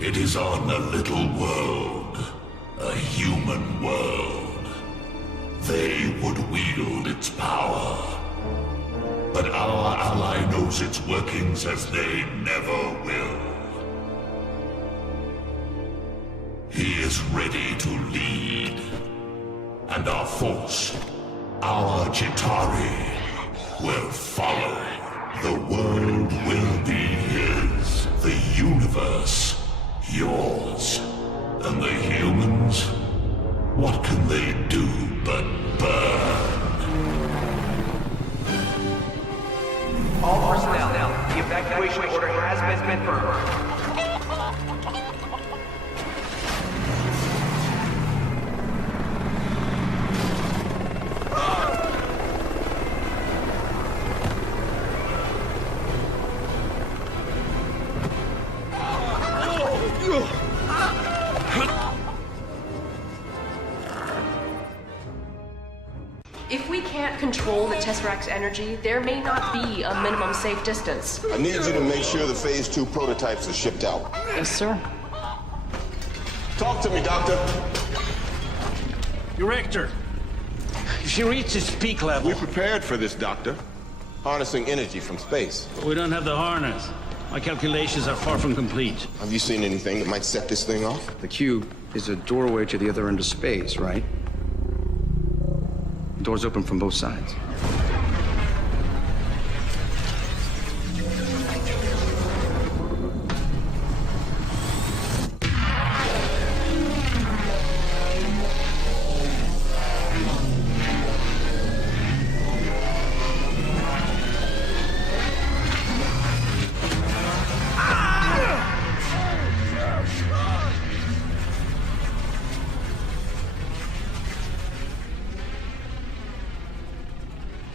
It is on a little world, a human world. They would wield its power. But our ally knows its workings as they never will. He is ready to lead. And our force, our Chitauri, will follow. The world will be his. The universe, yours. And the humans, what can they do but burn? All personnel, the evacuation order has been confirmed. If we can't control the Tesseract's energy, there may not be a minimum safe distance. I need you to make sure the Phase 2 prototypes are shipped out. Yes, sir. Talk to me, Doctor. Director, if she reaches peak level... We prepared for this, Doctor. Harnessing energy from space. We don't have the harness. My calculations are far from complete. Have you seen anything that might set this thing off? The cube is a doorway to the other end of space, right? Doors open from both sides.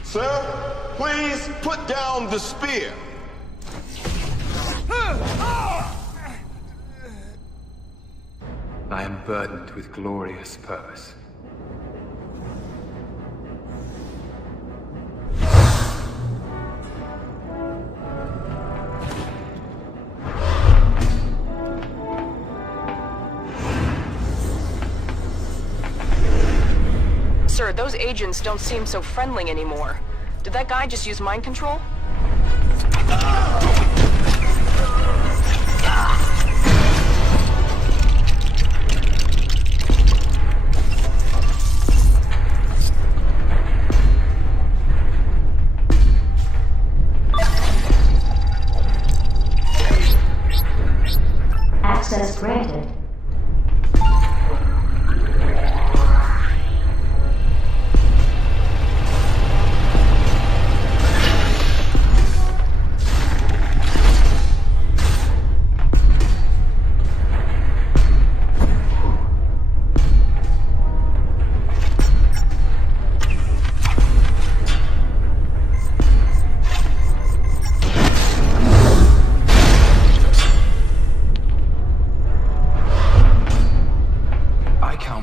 Sir, please put down the spear. I am burdened with glorious purpose. Sir, those agents don't seem so friendly anymore. Did that guy just use mind control? Access granted.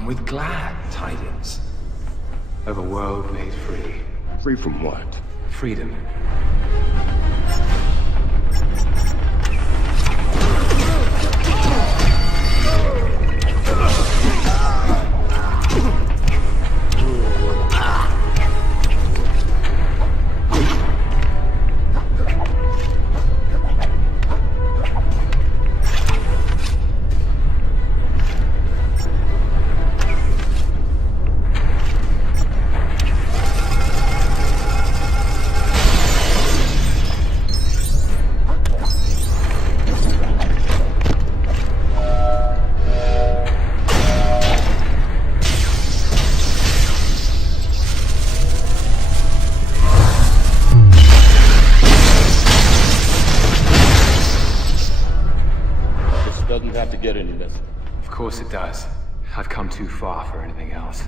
With glad tidings of a world made free. Free from what? Freedom. Doesn't have to get any better. Of course it does. I've come too far for anything else.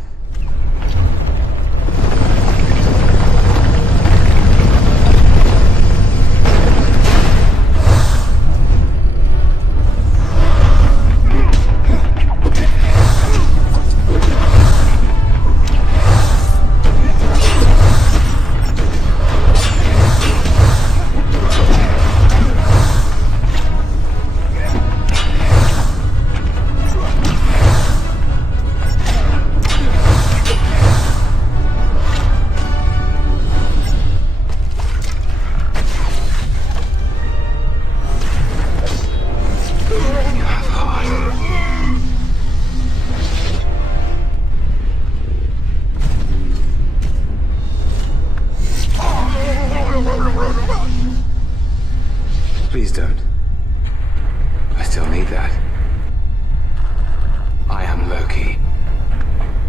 Loki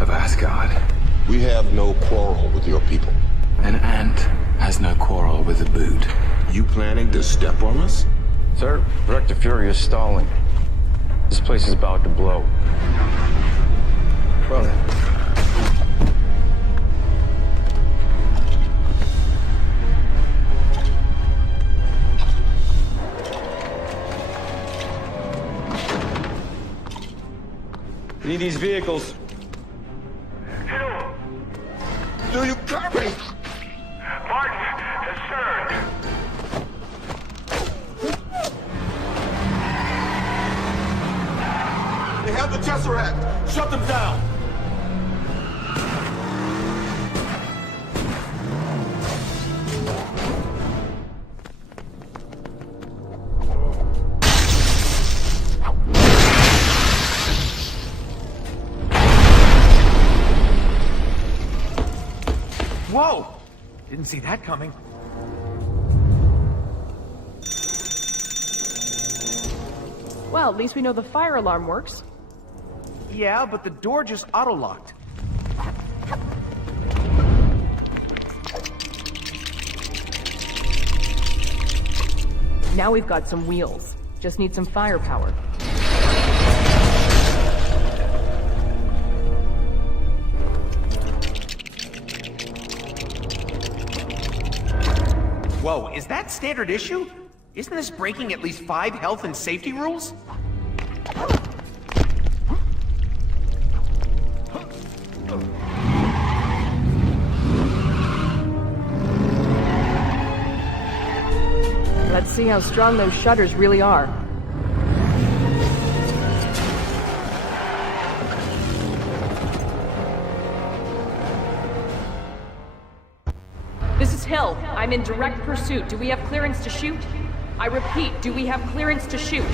of Asgard. We have no quarrel with your people. An ant has no quarrel with a boot. You planning to step on us? Sir, Director Fury is stalling. This place is about to blow. Well then. We need these vehicles. Do you copy? Martin, discern. They have the Tesseract. Shut them down. Whoa! Didn't see that coming. Well, at least we know the fire alarm works. Yeah, but the door just auto-locked. Now we've got some wheels. Just need some firepower. Whoa, is that standard issue? Isn't this breaking at least 5 health and safety rules? Let's see how strong those shutters really are. This is Hill. I'm in direct pursuit. Do we have clearance to shoot? I repeat, do we have clearance to shoot?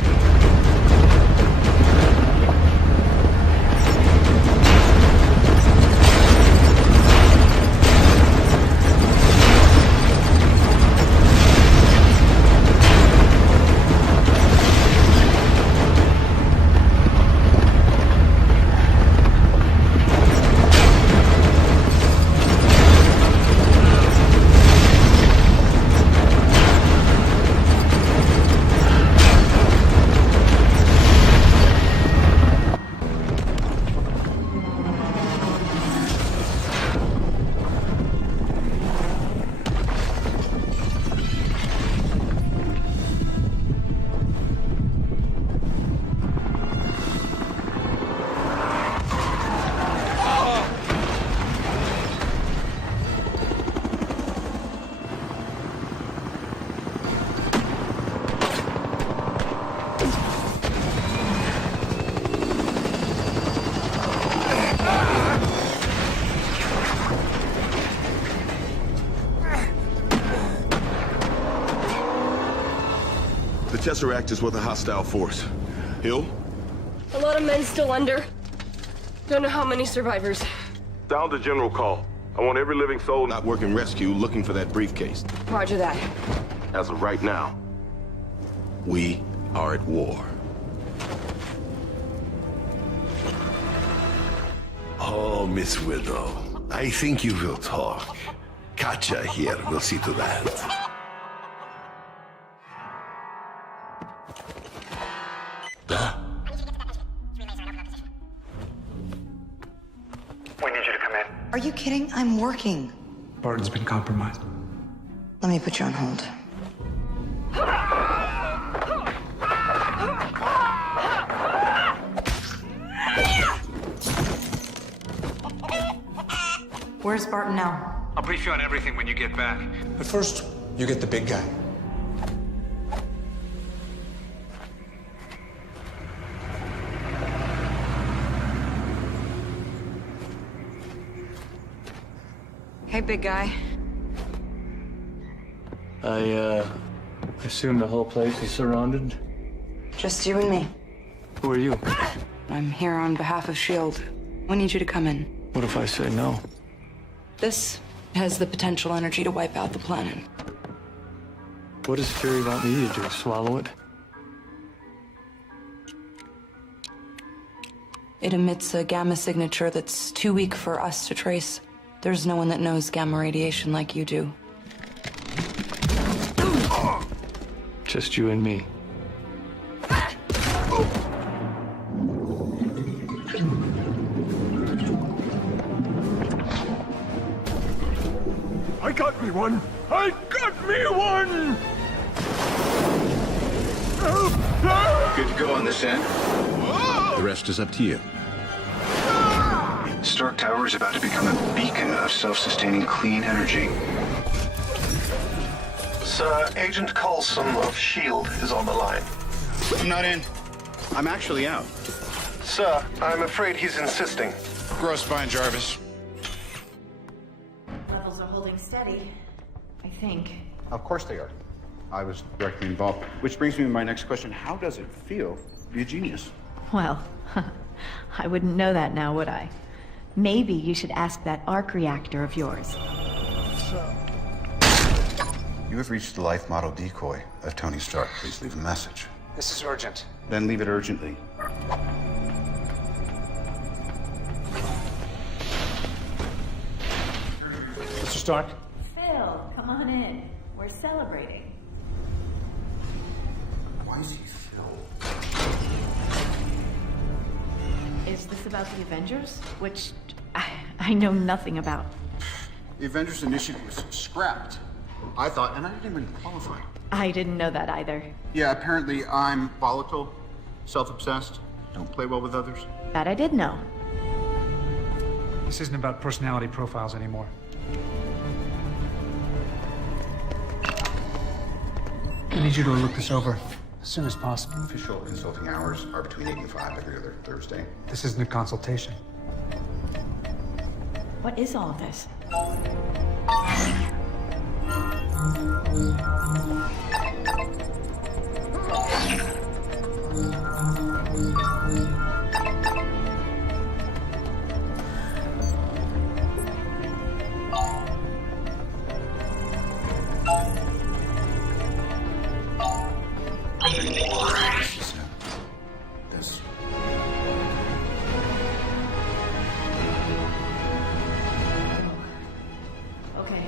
The Tesseract is with a hostile force. Hill? A lot of men still under. Don't know how many survivors. Sound the general call. I want every living soul not working rescue looking for that briefcase. Roger that. As of right now, we are at war. Oh, Miss Widow, I think you will talk. Katja here will see to that. We need you to come in. Are you kidding? I'm working. Barton's been compromised. Let me put you on hold. Where's Barton now? I'll brief you on everything when you get back. But first, you get the big guy. Hey, big guy. I assume the whole place is surrounded? Just you and me. Who are you? I'm here on behalf of S.H.I.E.L.D. We need you to come in. What if I say no? This has the potential energy to wipe out the planet. What does Fury want me to do? Swallow it? It emits a gamma signature that's too weak for us to trace. There's no one that knows gamma radiation like you do. Just you and me. I got me one! I got me one! Good to go on this end? The rest is up to you. Stark Tower is about to become a beacon of self-sustaining clean energy. Sir, Agent Coulson of S.H.I.E.L.D. is on the line. I'm not in. I'm actually out. Sir, I'm afraid he's insisting. Gross spine, Jarvis. Levels are holding steady, I think. Of course they are. I was directly involved. Which brings me to my next question. How does it feel to be a genius? Well, I wouldn't know that now, would I? Maybe you should ask that arc reactor of yours. You have reached the life model decoy of Tony Stark. Please leave a message. This is urgent. Then leave it urgently. Mr. Stark? Phil, come on in. We're celebrating. Why is he Phil? Is this about the Avengers? Which I know nothing about. The Avengers initiative was scrapped. I thought, and I didn't even qualify. I didn't know that either. Yeah, apparently I'm volatile, self-obsessed, don't play well with others. That I did know. This isn't about personality profiles anymore. I need you to look this over as soon as possible. Official consulting hours are between 8 and 5 every other Thursday. This isn't a consultation. What is all of this? Okay,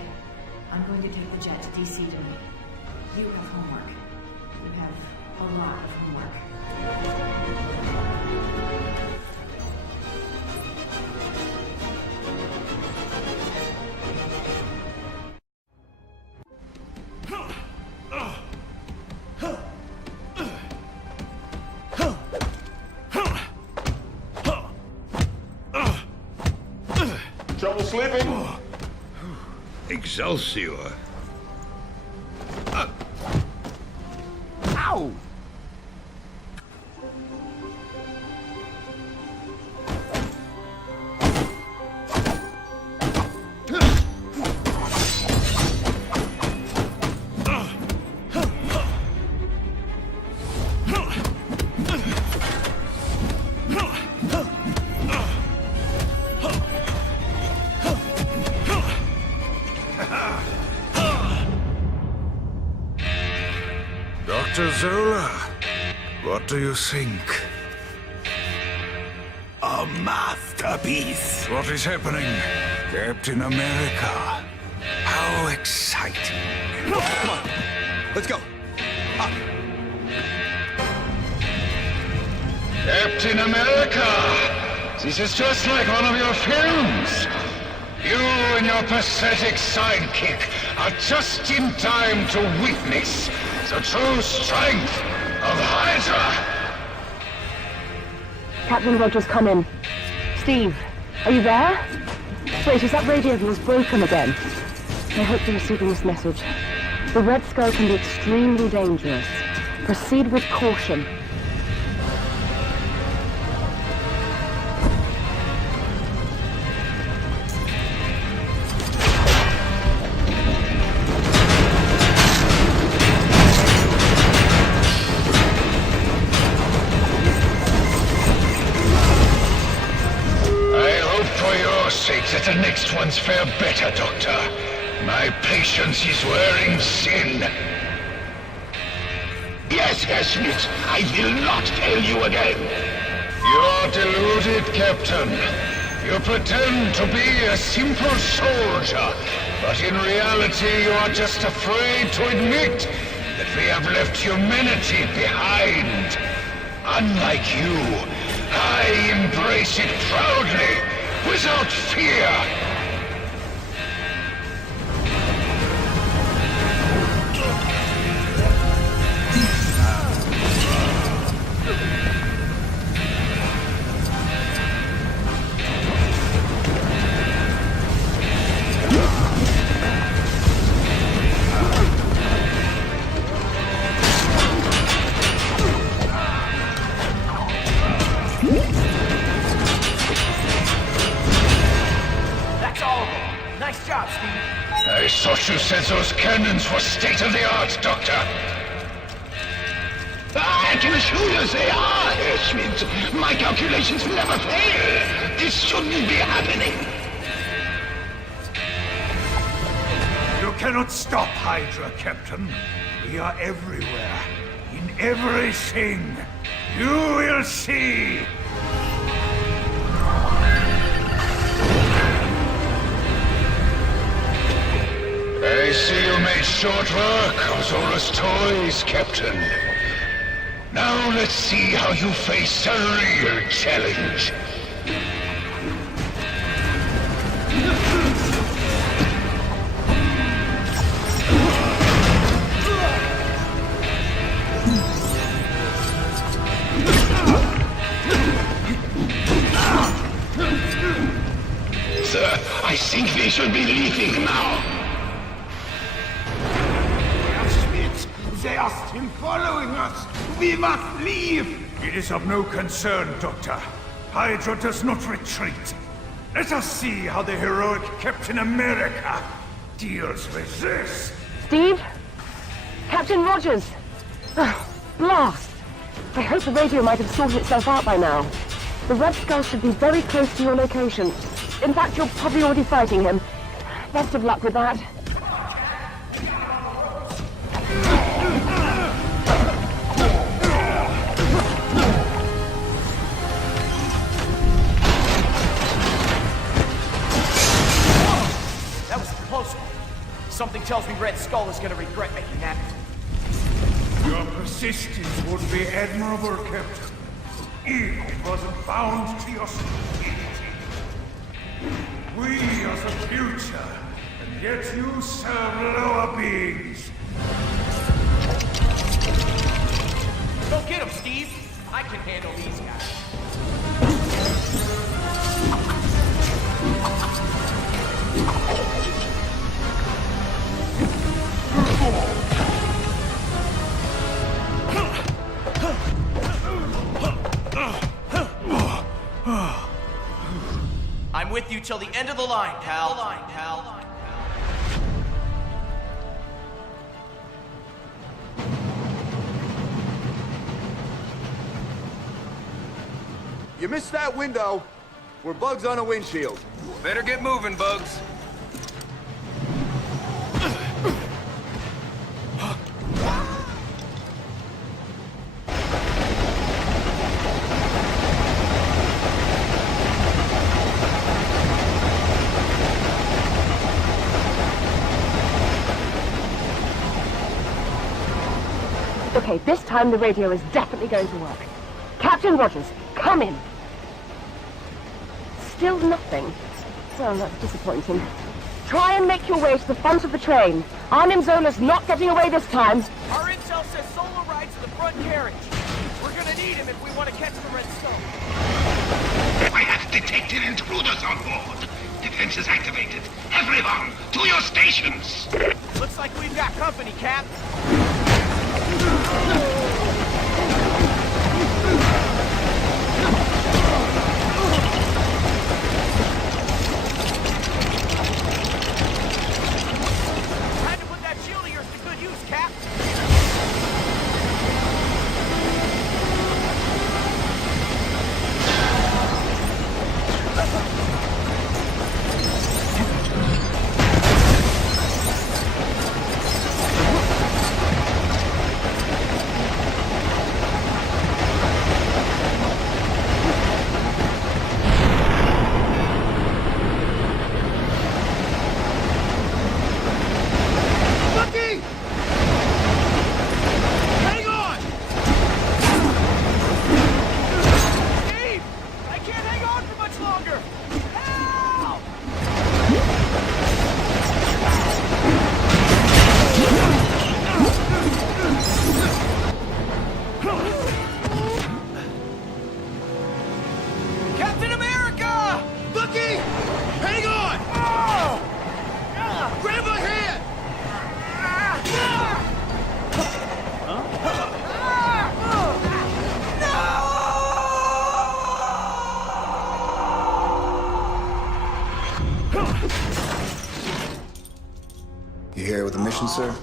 I'm going to take the jet to DC to meet. You have homework. You have a lot of homework. Trouble sleeping? Excelsior. Ow! Dr. Zola, what do you think? A masterpiece. What is happening? Captain America. How exciting. Come on, let's go. Captain America! This is just like one of your films. You and your pathetic sidekick are just in time to witness the true strength of Hydra! Captain Rogers, come in. Steve, are you there? Wait, is that radio of yours broken again? I hope you're receiving this message. The Red Skull can be extremely dangerous. Proceed with caution. That the next ones fare better, Doctor. My patience is wearing thin. Yes, Herr Schmidt, I will not fail you again. Your are deluded, Captain. You pretend to be a simple soldier, but in reality you are just afraid to admit that we have left humanity behind. Unlike you, I embrace it proudly, without fear. I thought you said those cannons were state-of-the-art, Doctor. I can assure you they are, Herr Schmidt. My calculations never fail. This shouldn't be happening. You cannot stop Hydra, Captain. We are everywhere. In everything. You will see. I see you made short work of Zola's toys, Captain. Now let's see how you face a real challenge. Sir, I think we should be leaving now. They are still following us! We must leave! It is of no concern, Doctor. Hydra does not retreat. Let us see how the heroic Captain America deals with this. Steve? Captain Rogers! Blast! I hope the radio might have sorted itself out by now. The Red Skull should be very close to your location. In fact, you're probably already fighting him. Best of luck with that. Something tells me Red Skull is gonna regret making that. Your persistence would be admirable, Captain. If it wasn't bound to your stupidity. We are the future, and yet you serve lower beings. Go get him, Steve! I can handle these guys. I'm with you till the end of the line, pal. You missed that window. We're bugs on a windshield. Better get moving, Bugs. Okay, this time the radio is definitely going to work. Captain Rogers, come in. Still nothing. Well, that's disappointing. Try and make your way to the front of the train. Arnim Zola's not getting away this time. Our intel says Solo rides in the front carriage. We're gonna need him if we want to catch the Red Skull. I have detected intruders on board. Defenses activated. Everyone, to your stations! Looks like we've got company, Cap. Time to put that shield of yours to good use, Cap. mission, sir?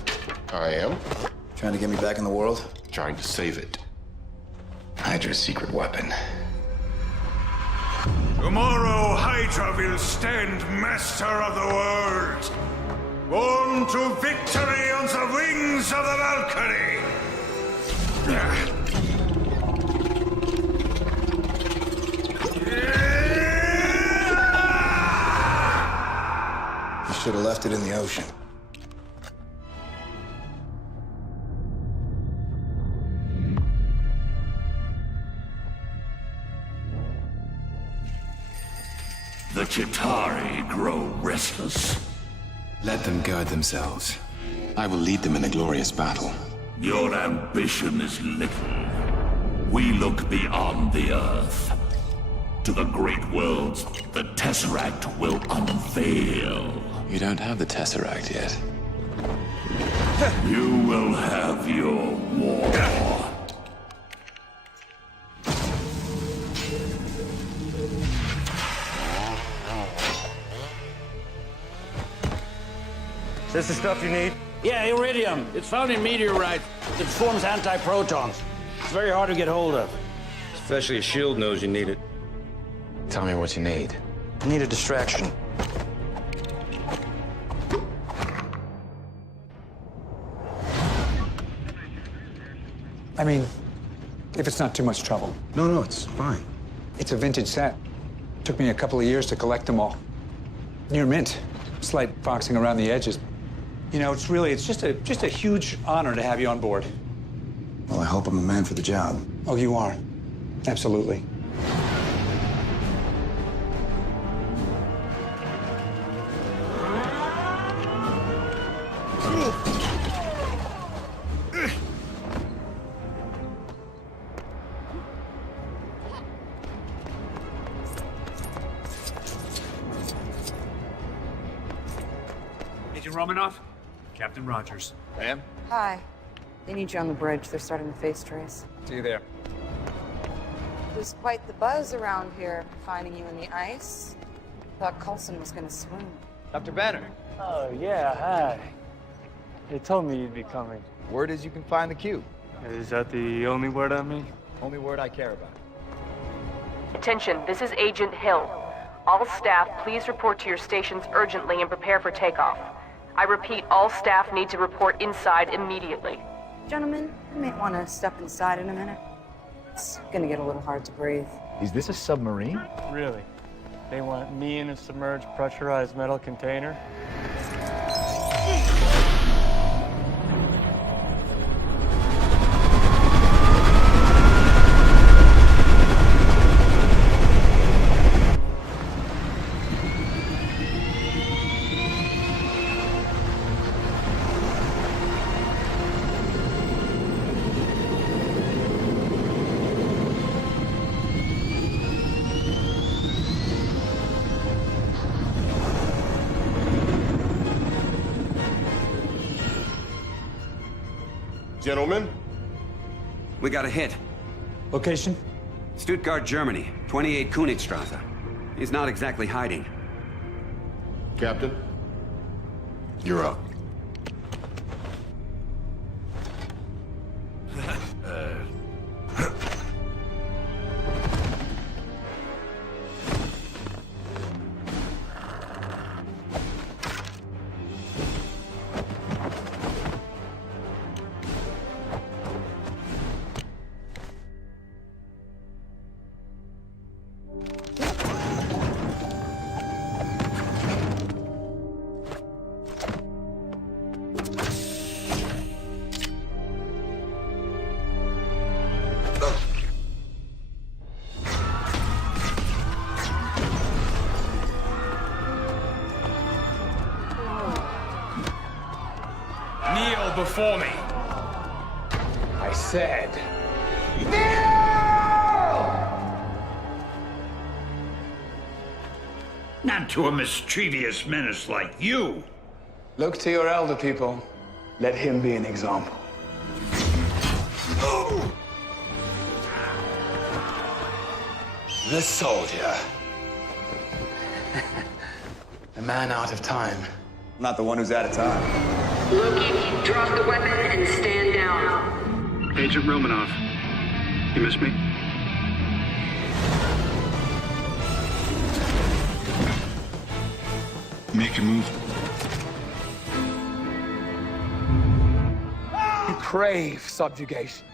I am. Trying to get me back in the world? Trying to save it. Hydra's secret weapon. Tomorrow, Hydra will stand master of the world. Born to victory on the wings of the Valkyrie. You should have left it in the ocean. The Chitauri grow restless. Let them guard themselves. I will lead them in a glorious battle. Your ambition is little. We look beyond the Earth. To the great worlds the Tesseract will unveil. You don't have the Tesseract yet. You will have your war. Is this the stuff you need? Yeah, iridium. It's found in meteorites. It forms antiprotons. It's very hard to get hold of. Especially a shield knows you need it. Tell me what you need. I need a distraction. I mean, if it's not too much trouble. No, it's fine. It's a vintage set. Took me a couple of years to collect them all. Near mint. Slight foxing around the edges. You know, it's just a huge honor to have you on board. Well, I hope I'm a man for the job. Oh, you are. Absolutely. Agent Romanoff, Captain Rogers. Ma'am? Hi. They need you on the bridge. They're starting the face trace. See you there. There's quite the buzz around here, finding you in the ice. Thought Coulson was gonna swim. Dr. Banner. Oh, yeah, hi. They told me you'd be coming. Word is you can find the cube. Is that the only word on me? Only word I care about. Attention, this is Agent Hill. All staff, please report to your stations urgently and prepare for takeoff. I repeat, all staff need to report inside immediately. Gentlemen, you may want to step inside in a minute. It's gonna get a little hard to breathe. Is this a submarine? Really? They want me in a submerged, pressurized metal container? Gentlemen? We got a hit. Location? Stuttgart, Germany. 28 Königstrasse. He's not exactly hiding. Captain? You're up. Kneel before me. I said. Not to a mischievous menace like you. Look to your elder people. Let him be an example. The soldier. A man out of time. Not the one who's out of time. Loki, drop the weapon and stand down. Agent Romanoff, you miss me? Make your move. You crave subjugation.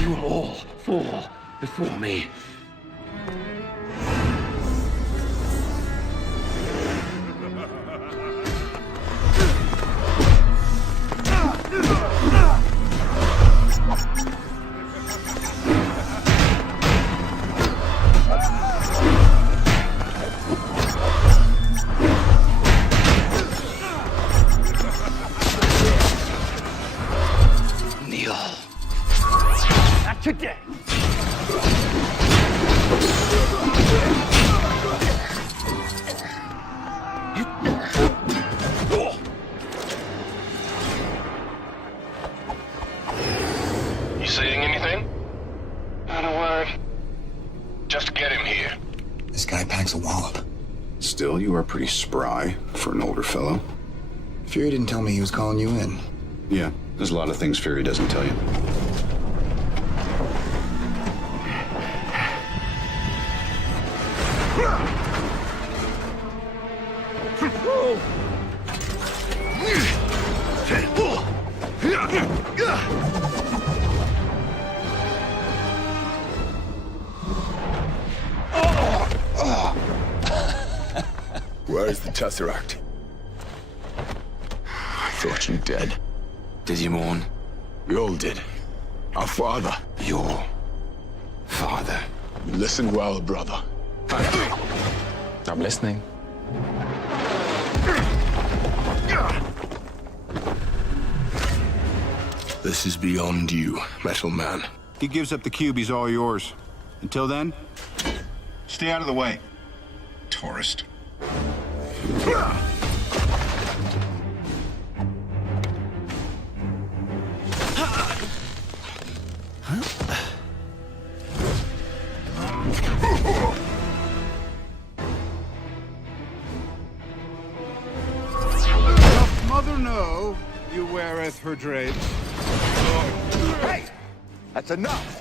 You will all fall before me. Kneel. Not today. You saying anything? Not a word. Just get him here. This guy packs a wallop. Still, you are pretty spry for an older fellow. Fury didn't tell me he was calling you in. Yeah, there's a lot of things Fury doesn't tell you. Where is the Tesseract? I thought you dead. Did you mourn? We all did. Our father. Your father. Listen well, brother. I'm listening. This is beyond you, Metal Man. He gives up the cube, he's all yours. Until then, stay out of the way. Tourist. Doth mother know you weareth her drapes? Hey! That's enough!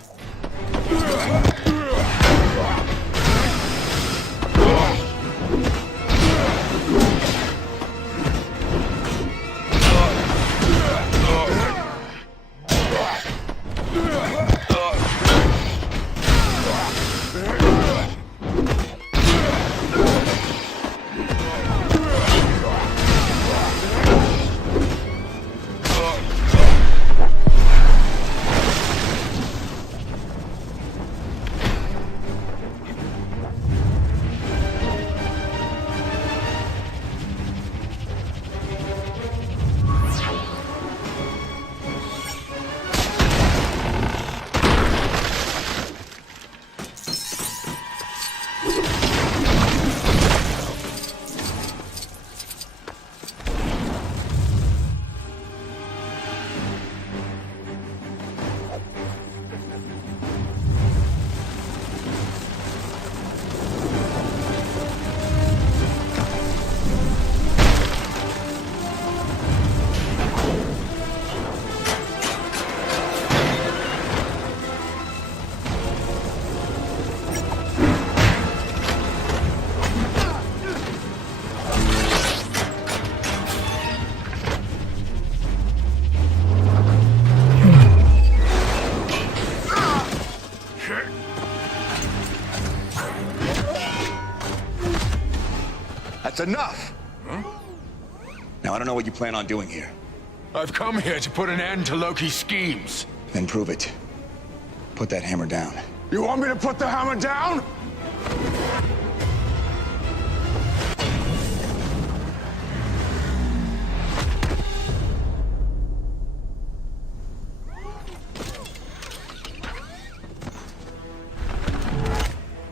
That's enough! Huh? Now, I don't know what you plan on doing here, I've come here to put an end to Loki's schemes. Then prove it. Put that hammer down. You want me to put the hammer down?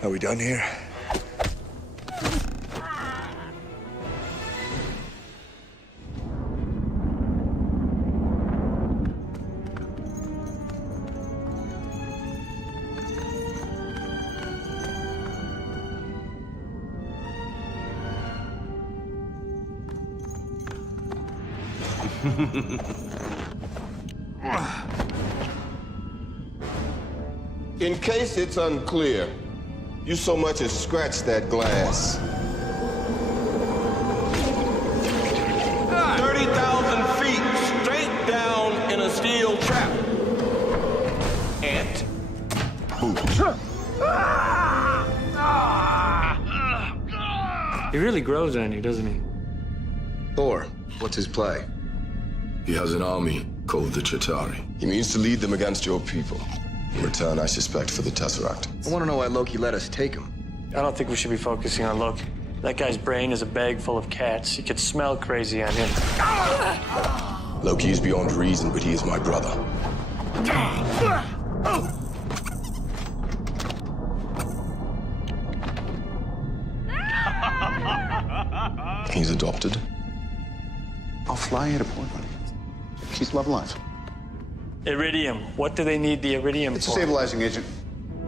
Are we done here? In case it's unclear, you so much as scratch that glass. 30,000 feet straight down in a steel trap. Ant. He really grows on you, doesn't he? Thor, what's his play? He has an army called the Chitauri. He means to lead them against your people. In return, I suspect for the Tesseract. I want to know why Loki let us take him. I don't think we should be focusing on Loki. That guy's brain is a bag full of cats. You could smell crazy on him. Loki is beyond reason, but he is my brother. He's adopted. I'll fly you to Portland. She's love life. Iridium. What do they need the iridium It's a for? stabilizing agent.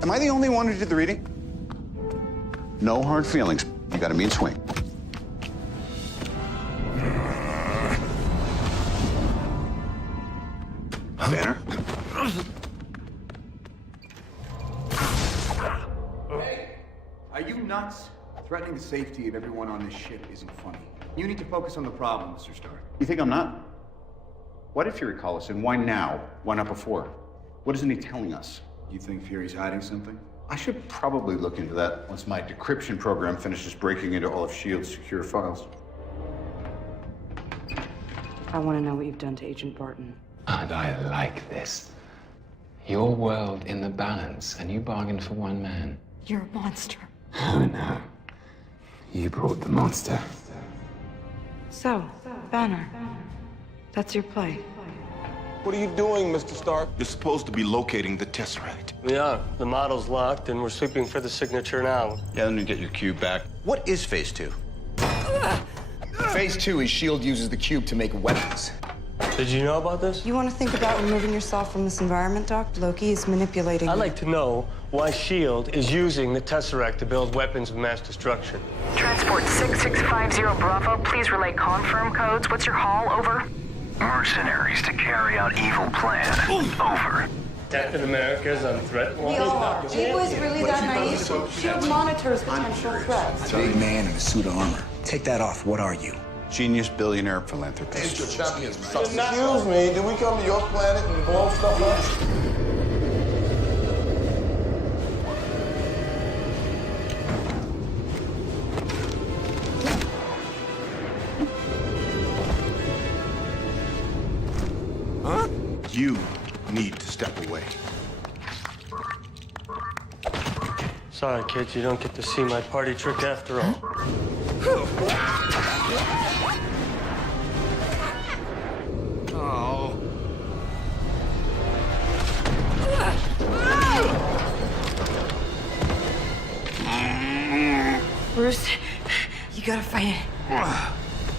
Am I the only one who did the reading? No hard feelings. You got a mean swing. Banner? Hey, are you nuts? Threatening the safety of everyone on this ship isn't funny. You need to focus on the problem, Mr. Stark. You think I'm not? Why did Fury call us, and why now? Why not before? What isn't he telling us? You think Fury's hiding something? I should probably look into that once my decryption program finishes breaking into all of S.H.I.E.L.D.'s secure files. I want to know what you've done to Agent Barton. And I like this. Your world in the balance, and you bargained for one man. You're a monster. Oh no. You brought the monster. So, Banner, that's your play. What are you doing, Mr. Stark? You're supposed to be locating the Tesseract. We are. The model's locked, and we're sweeping for the signature now. Yeah, let me get your cube back. What is Phase 2? Phase 2 is S.H.I.E.L.D. uses the cube to make weapons. Did you know about this? You want to think about removing yourself from this environment, Doc? Loki is manipulating I'd you. like to know why S.H.I.E.L.D. is using the Tesseract to build weapons of mass destruction. Transport 6650 Bravo, please relay confirm codes. What's your haul? Over. Mercenaries to carry out evil plan. Over. Captain America's on threat We list? are. He was really that naive. S.H.I.E.L.D. monitors potential threats. Big man in a suit of armor. Take that off. What are you? Genius, billionaire, philanthropist. Excuse me, did we come to your planet and blow stuff up? Huh? You need to step away. Sorry, kids, you don't get to see my party trick after all. Oh. Bruce, you gotta fight it.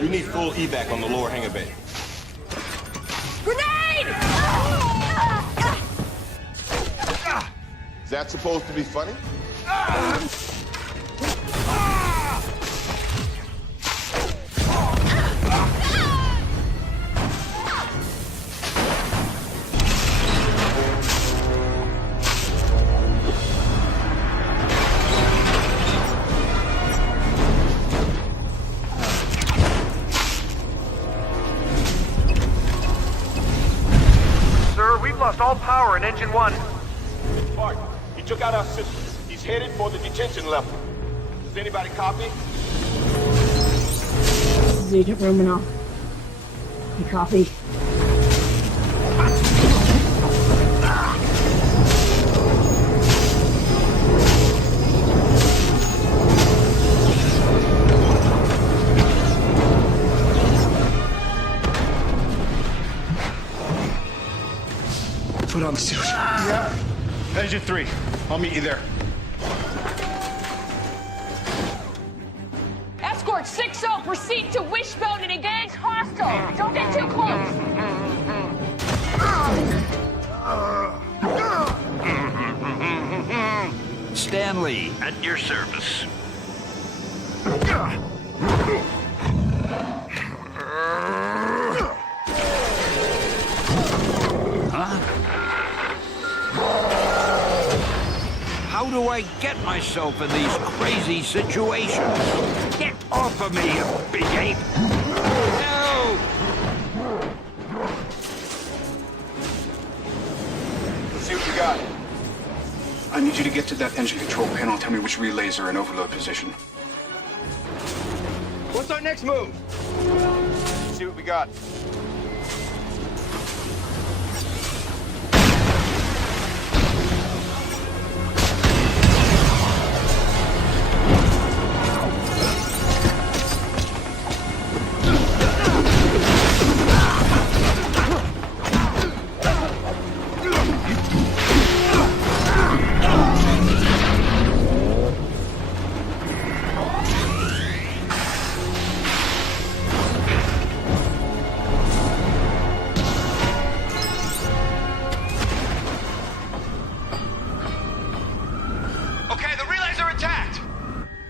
We need full evac on the lower hangar bay. Grenade! Is that supposed to be funny? Sir, we've lost all power in Engine 1. Mark, he took out our systems. He's headed for the detention level. Does anybody copy? This is Agent Romanoff. You copy? Put on the suit. Yeah. Agent 3, I'll meet you there. Escort 6-0, proceed to Wishbone and engage hostile. Don't get too close. Stanley, at your service. How do I get myself in these crazy situations? Get off of me, you big ape! No! Let's see what you got. I need you to get to that engine control panel. Tell me which relays are in overload position. What's our next move? Let's see what we got.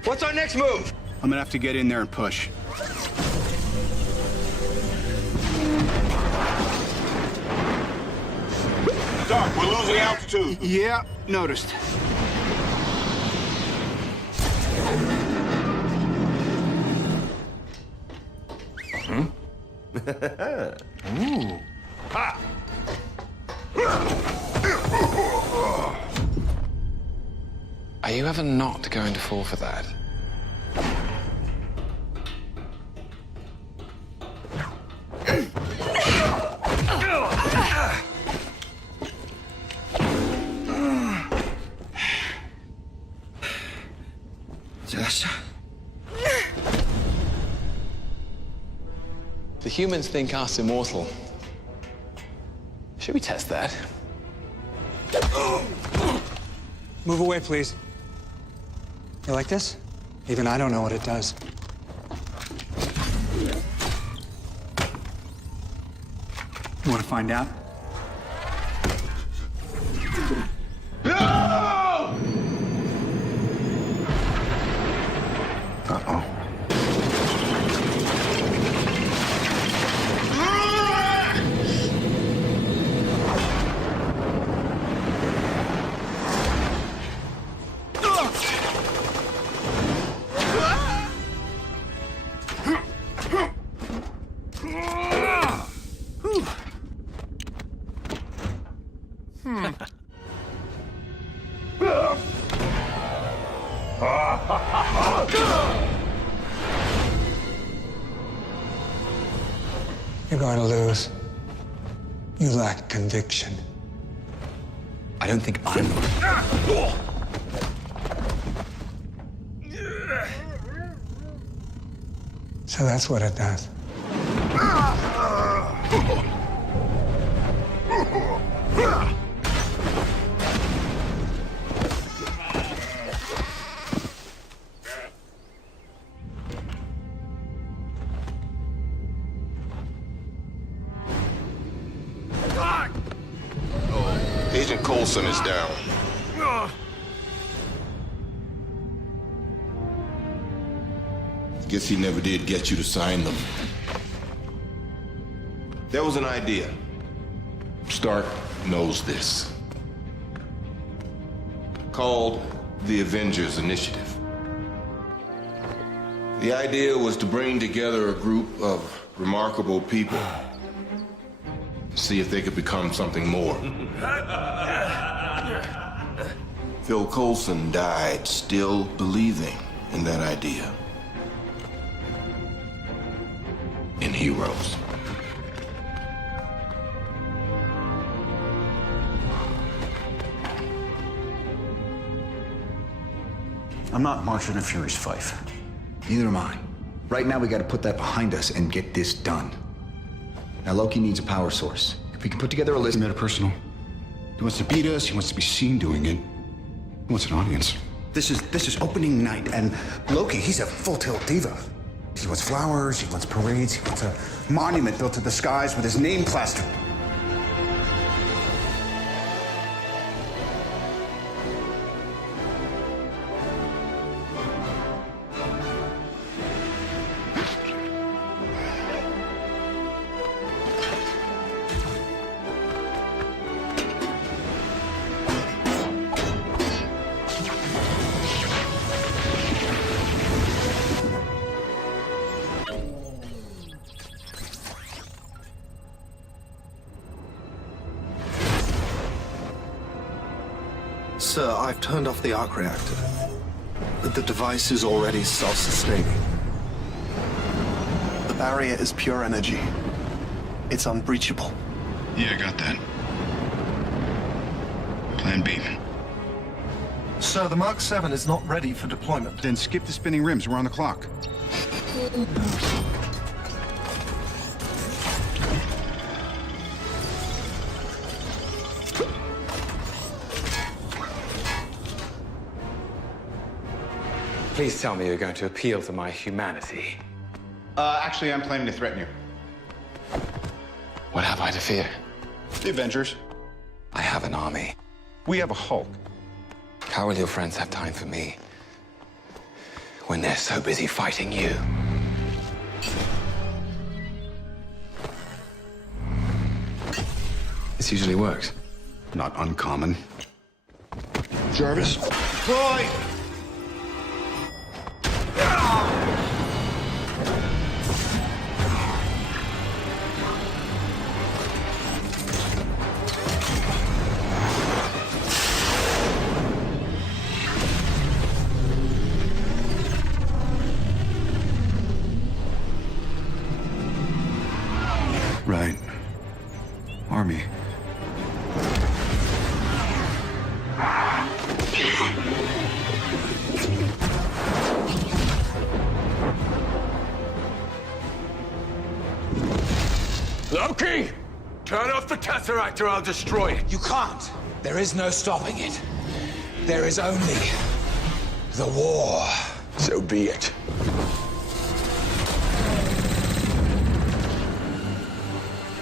What's our next move? I'm gonna have to get in there and push. Doc, we're losing altitude. Yeah, noticed. Ooh. Ha! Are you ever not going to fall for that? The humans think us immortal. Should we test that? Move away, please. You like this? Even I don't know what it does. You want to find out? Uh-oh. You're going to lose. You lack conviction. I don't think I'm... So that's what it does. Coulson is down. Guess he never did get you to sign them. There was an idea. Stark knows this. Called the Avengers Initiative. The idea was to bring together a group of remarkable people. See if they could become something more. Phil Coulson died still believing in that idea. In heroes. I'm not marching a furious Fife. Neither am I. Right now, we gotta put that behind us and get this done. Now, Loki needs a power source. If we can put together a list... Metapersonal. He wants to beat us, he wants to be seen doing it. He wants an audience. This is opening night, and Loki, he's a full-tilt diva. He wants flowers, he wants parades, he wants a monument built to the skies with his name plastered. Sir, I've turned off the arc reactor. The device is already self-sustaining. The barrier is pure energy. It's unbreachable. Yeah, I got that. Plan B. Sir, the Mark 7 is not ready for deployment. Then skip the spinning rims. We're on the clock. Please tell me you're going to appeal to my humanity. Actually, I'm planning to threaten you. What have I to fear? The Avengers. I have an army. We have a Hulk. How will your friends have time for me when they're so busy fighting you? This usually works. Not uncommon. Jarvis? Deploy! Right. Army. Loki! Turn off the Tesseract or I'll destroy it. You can't. There is no stopping it. There is only the war. So be it.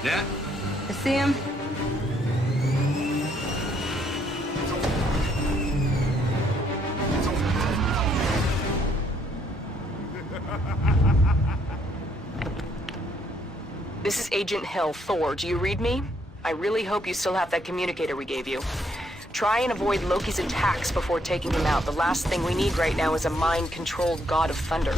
Yeah? I see him. This is Agent Hill, Thor. Do you read me? I really hope you still have that communicator we gave you. Try and avoid Loki's attacks before taking him out. The last thing we need right now is a mind-controlled god of thunder.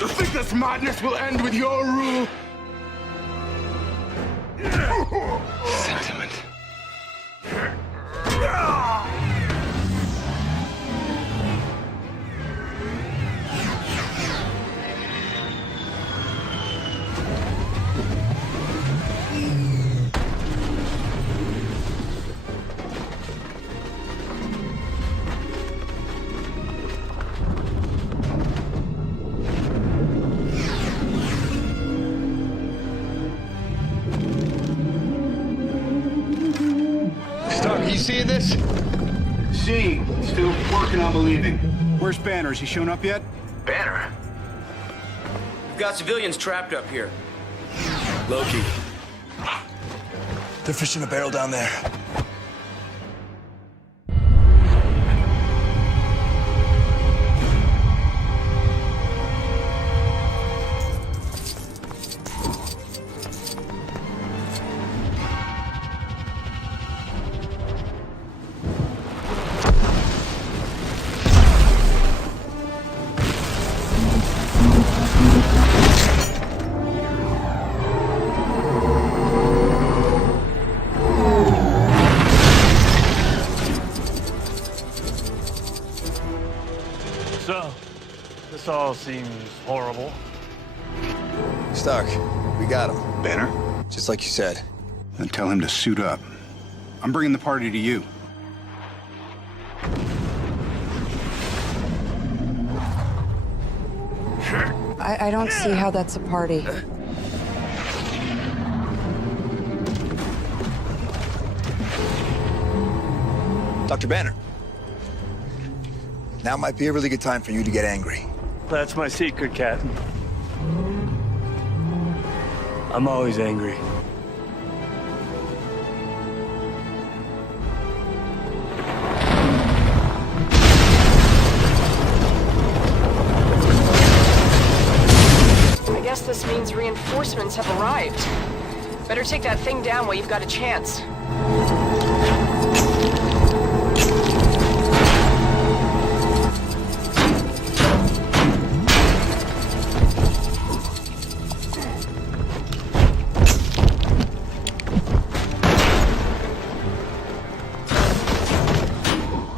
You think this madness will end with your rule? Sentiment. You seeing this? Seeing. Still working on believing. Where's Banner? Has he shown up yet? Banner? We've got civilians trapped up here. Loki. They're fishing a barrel down there. So, this all seems horrible. Stark, we got him. Banner? Just like you said. Then tell him to suit up. I'm bringing the party to you. I don't see how that's a party. Dr. Banner. Now might be a really good time for you to get angry. That's my secret, Captain. I'm always angry. I guess this means reinforcements have arrived. Better take that thing down while you've got a chance.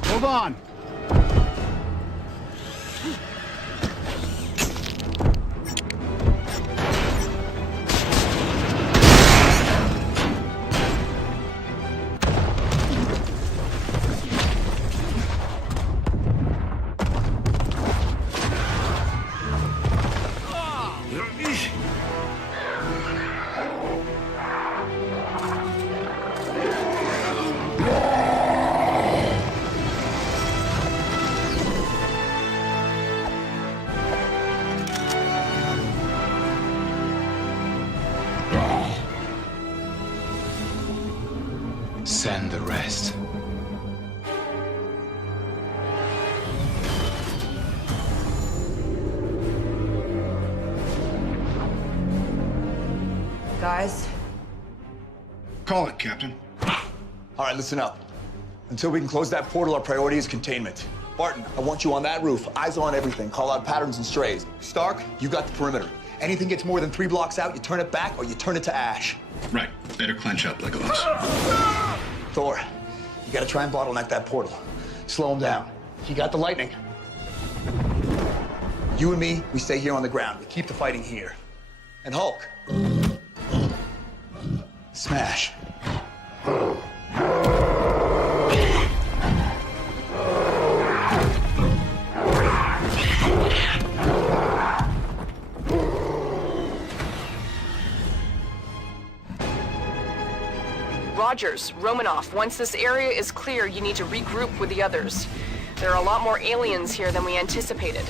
Hold on. Send the rest. Guys? Call it, Captain. All right, listen up. Until we can close that portal, our priority is containment. Barton, I want you on that roof. Eyes on everything. Call out patterns and strays. Stark, you got the perimeter. Anything gets more than 3 blocks out, you turn it back or you turn it to ash. Right. Better clench up, Legolas. Thor, you gotta try and bottleneck that portal. Slow him down. He got the lightning. You and me, we stay here on the ground. We keep the fighting here. And Hulk. Smash. Rogers, Romanoff, once this area is clear, you need to regroup with the others. There are a lot more aliens here than we anticipated.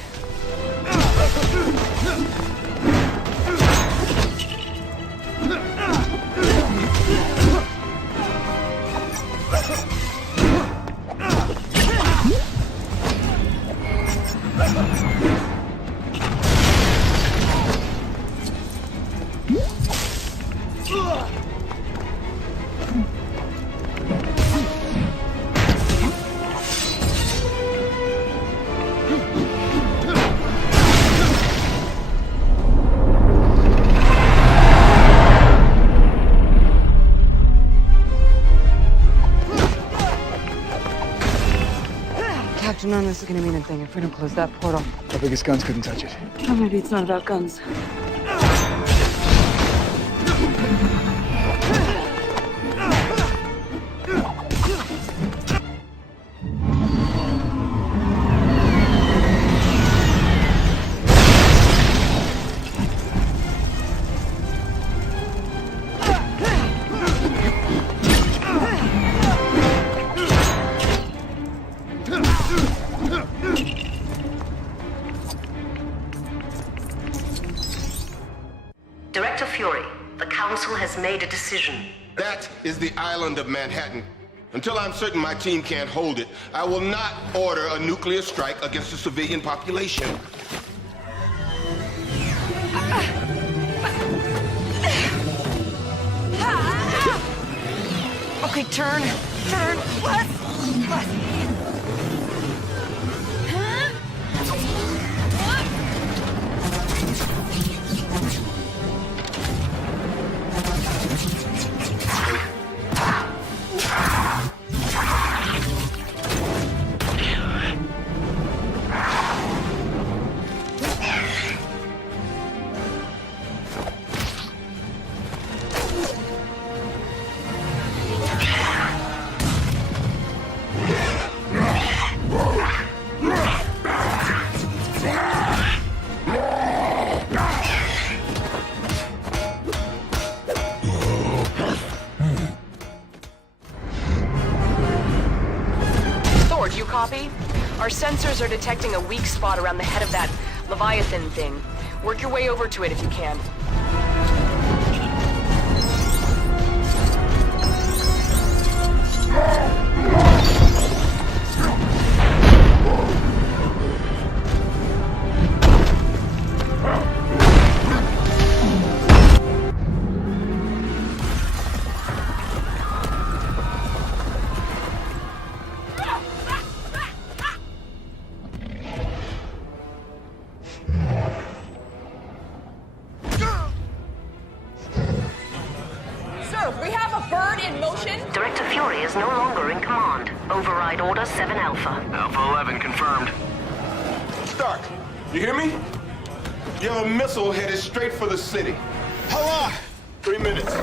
none of this is gonna mean a thing if we don't close that portal. Our biggest guns couldn't touch it. Or maybe it's not about guns. Director Fury, the Council has made a decision. That is the island of Manhattan. Until I'm certain my team can't hold it, I will not order a nuclear strike against the civilian population. Okay, turn, left. Copy? Our sensors are detecting a weak spot around the head of that Leviathan thing. Work your way over to it if you can. Director Fury is no longer in command. Override Order 7 Alpha. Alpha 11 confirmed. Stark, you hear me? You have a missile headed straight for the city. How long? 3 minutes.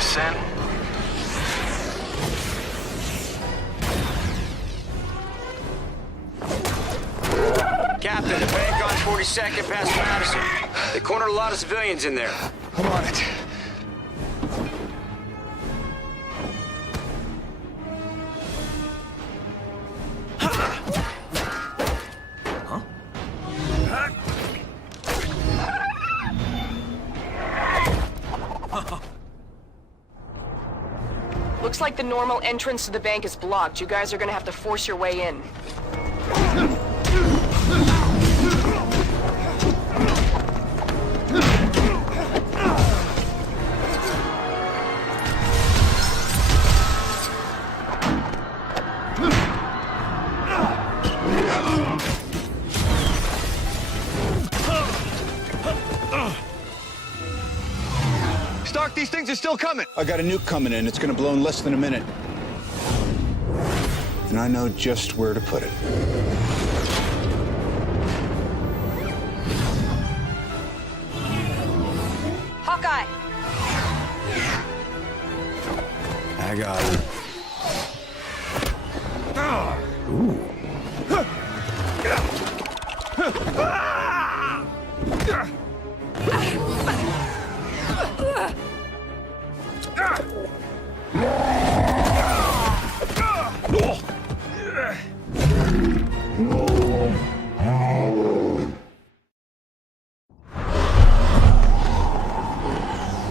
Sent. Captain, the bank on 42nd past Madison. They cornered a lot of civilians in there. I'm on it. Looks like the normal entrance to the bank is blocked. You guys are gonna have to force your way in. Stark, these things are still coming. I got a nuke coming in. It's gonna blow in less than a minute. And I know just where to put it. Hawkeye! I got it. Ooh.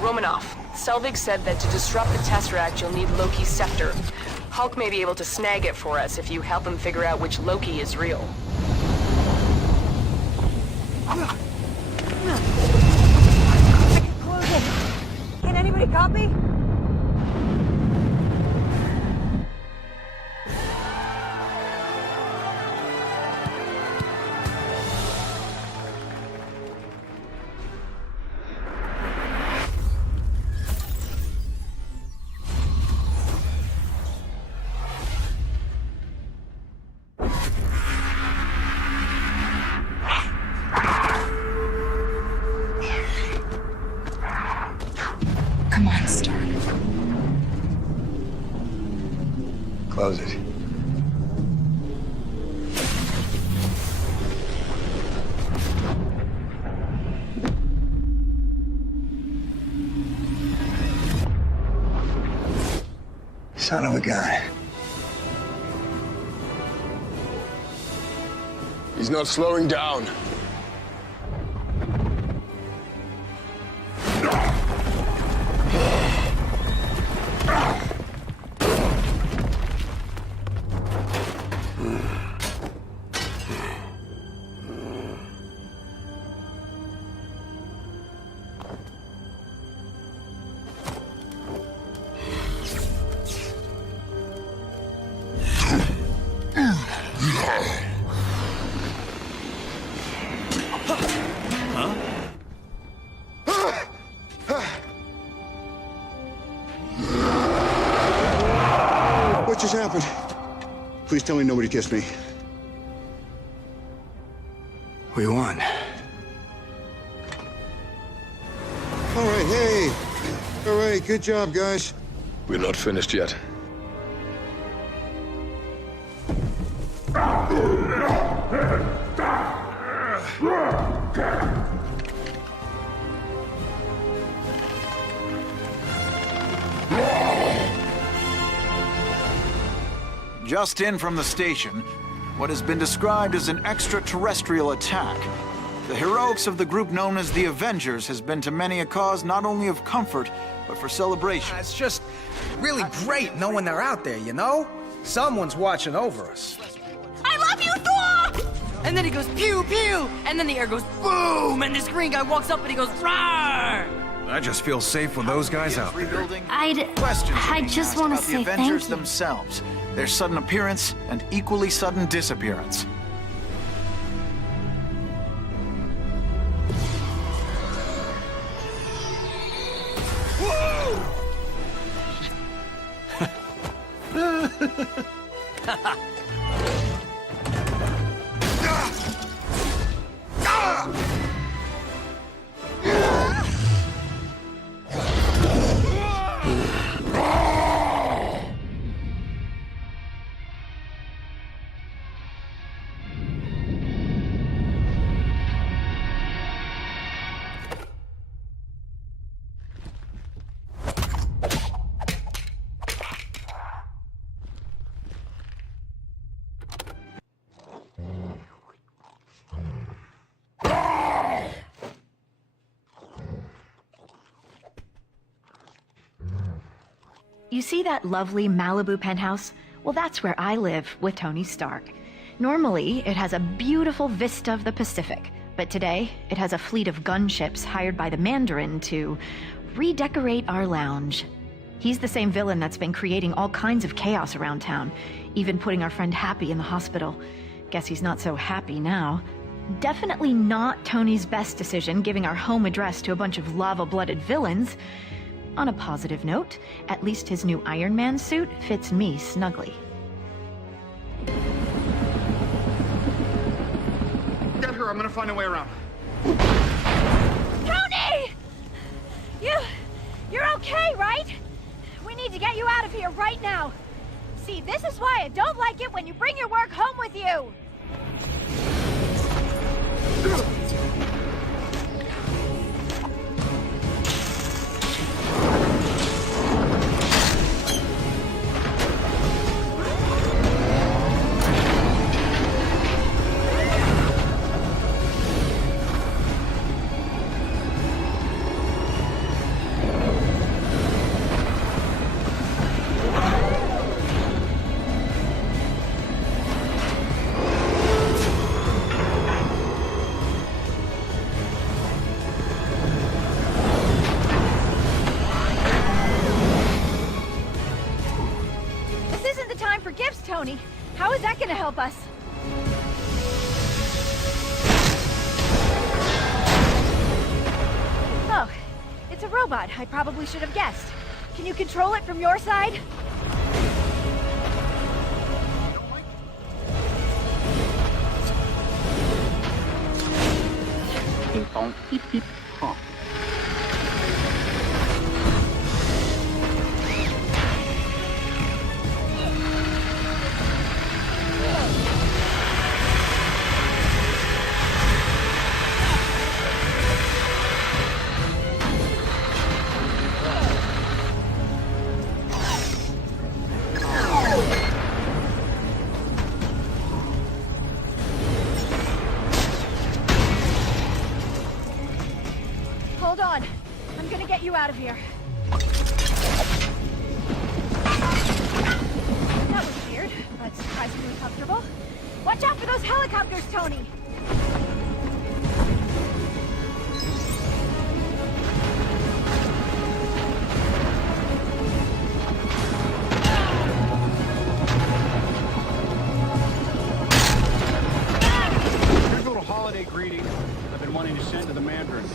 Romanoff, Selvig said that to disrupt the Tesseract, you'll need Loki's scepter. Hulk may be able to snag it for us if you help him figure out which Loki is real. Can anybody copy? Son of a gun. He's not slowing down. What just happened? Please tell me nobody kissed me. We won. All right, hey. All right, good job, guys. We're not finished yet. Just in from the station, what has been described as an extraterrestrial attack. The heroics of the group known as the Avengers has been to many a cause not only of comfort, but for celebration. It's just really great knowing they're out there, you know? Someone's watching over us. I love you, Thor! And then he goes pew pew, and then the air goes boom, and this green guy walks up and he goes roar! I just feel safe with those guys out there. I just want to say the Avengers thank you. themselves, their sudden appearance and equally sudden disappearance. You see that lovely Malibu penthouse? Well, that's where I live with Tony Stark. Normally, it has a beautiful vista of the Pacific, but today, it has a fleet of gunships hired by the Mandarin to redecorate our lounge. He's the same villain that's been creating all kinds of chaos around town, even putting our friend Happy in the hospital. Guess he's not so happy now. Definitely not Tony's best decision giving our home address to a bunch of lava-blooded villains. On a positive note, at least his new Iron Man suit fits me snugly. Get her, I'm gonna find a way around. Tony! You're okay, right? We need to get you out of here right now. See, this is why I don't like it when you bring your work home with you. Tony, how is that gonna help us? Oh, it's a robot. I probably should have guessed. Can you control it from your side? Ping pong, beep beep, pong. gonna get you out of here. That was weird, but surprisingly comfortable. Watch out for those helicopters, Tony! Here's a little holiday greeting I've been wanting to send to the Mandarin.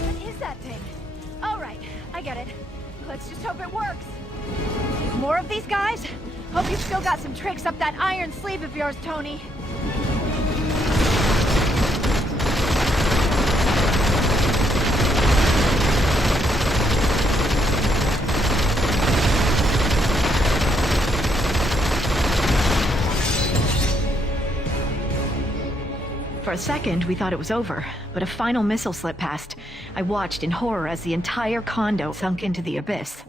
What is that thing? All right, I get it. Let's just hope it works. More of these guys? Hope you've still got some tricks up that iron sleeve of yours, Tony. For a second, we thought it was over, but a final missile slipped past. I watched in horror as the entire condo sunk into the abyss.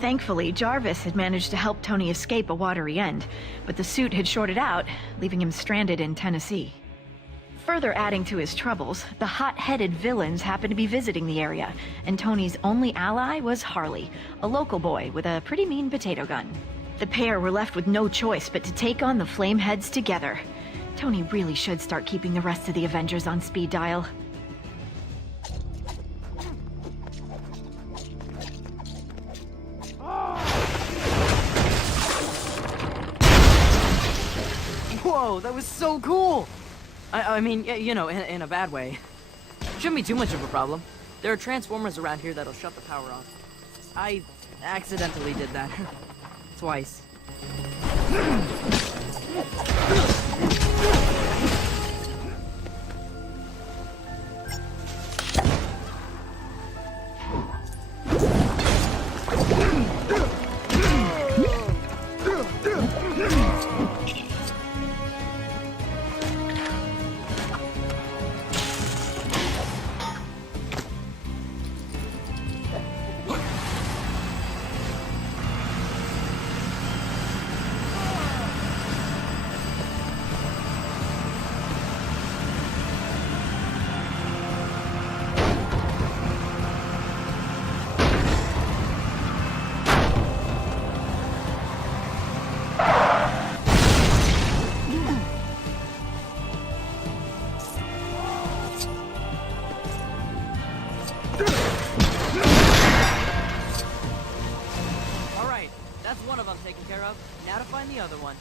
Thankfully, Jarvis had managed to help Tony escape a watery end, but the suit had shorted out, leaving him stranded in Tennessee. Further adding to his troubles, the hot-headed villains happened to be visiting the area, and Tony's only ally was Harley, a local boy with a pretty mean potato gun. The pair were left with no choice but to take on the Flameheads together. Tony really should start keeping the rest of the Avengers on speed dial. Whoa, that was so cool! I mean, you know, in a bad way. Shouldn't be too much of a problem. There are transformers around here that'll shut the power off. I accidentally did that. Twice. Alright, that's one of them taken care of. Now to find the other one.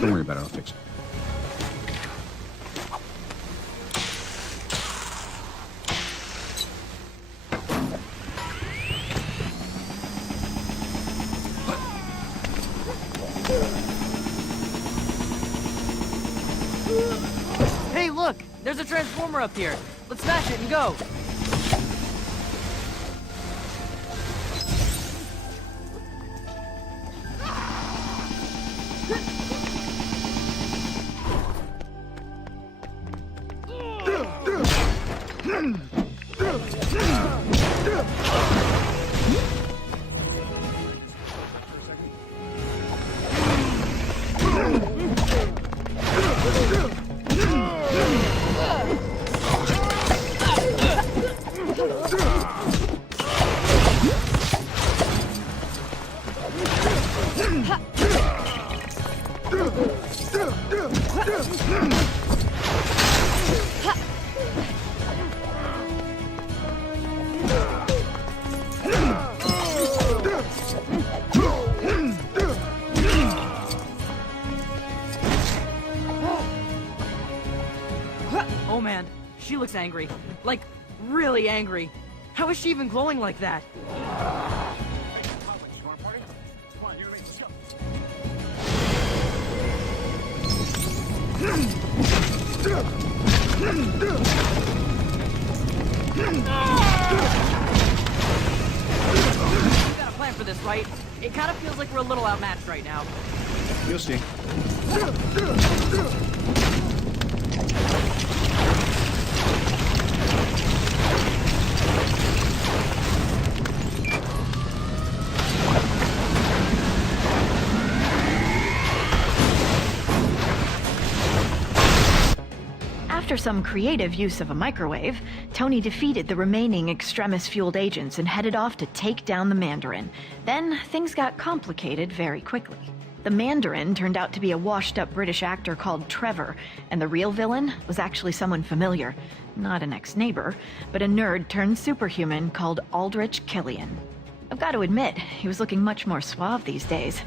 Don't worry about it, I'll fix it. Hey, look! There's a transformer up here. Let's smash it and go. Oh man, she looks angry. Like, really angry. How is she even glowing like that? We got a plan for this, right? It kind of feels like we're a little outmatched right now. You'll see. After some creative use of a microwave, Tony defeated the remaining Extremis-fueled agents and headed off to take down the Mandarin. Then, things got complicated very quickly. The Mandarin turned out to be a washed-up British actor called Trevor, and the real villain was actually someone familiar. Not an ex-neighbor, but a nerd-turned-superhuman called Aldrich Killian. I've got to admit, he was looking much more suave these days.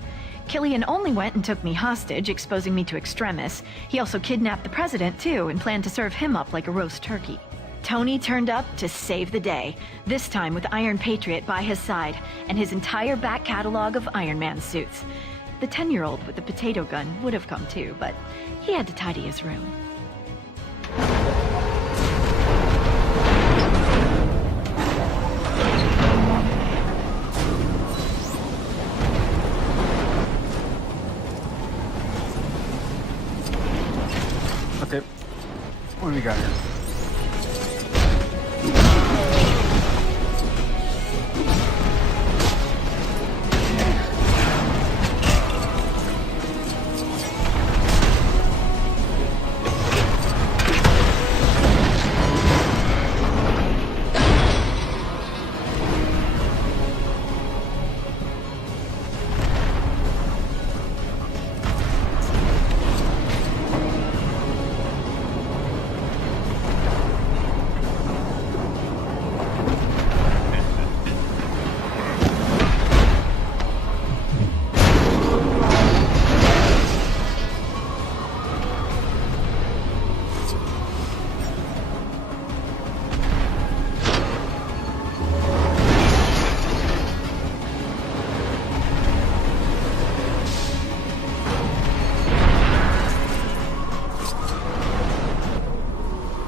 Killian only went and took me hostage, exposing me to Extremis. He also kidnapped the president, too, and planned to serve him up like a roast turkey. Tony turned up to save the day, this time with Iron Patriot by his side, and his entire back catalog of Iron Man suits. The 10-year-old with the potato gun would have come too, but he had to tidy his room. Okay. What do we got here?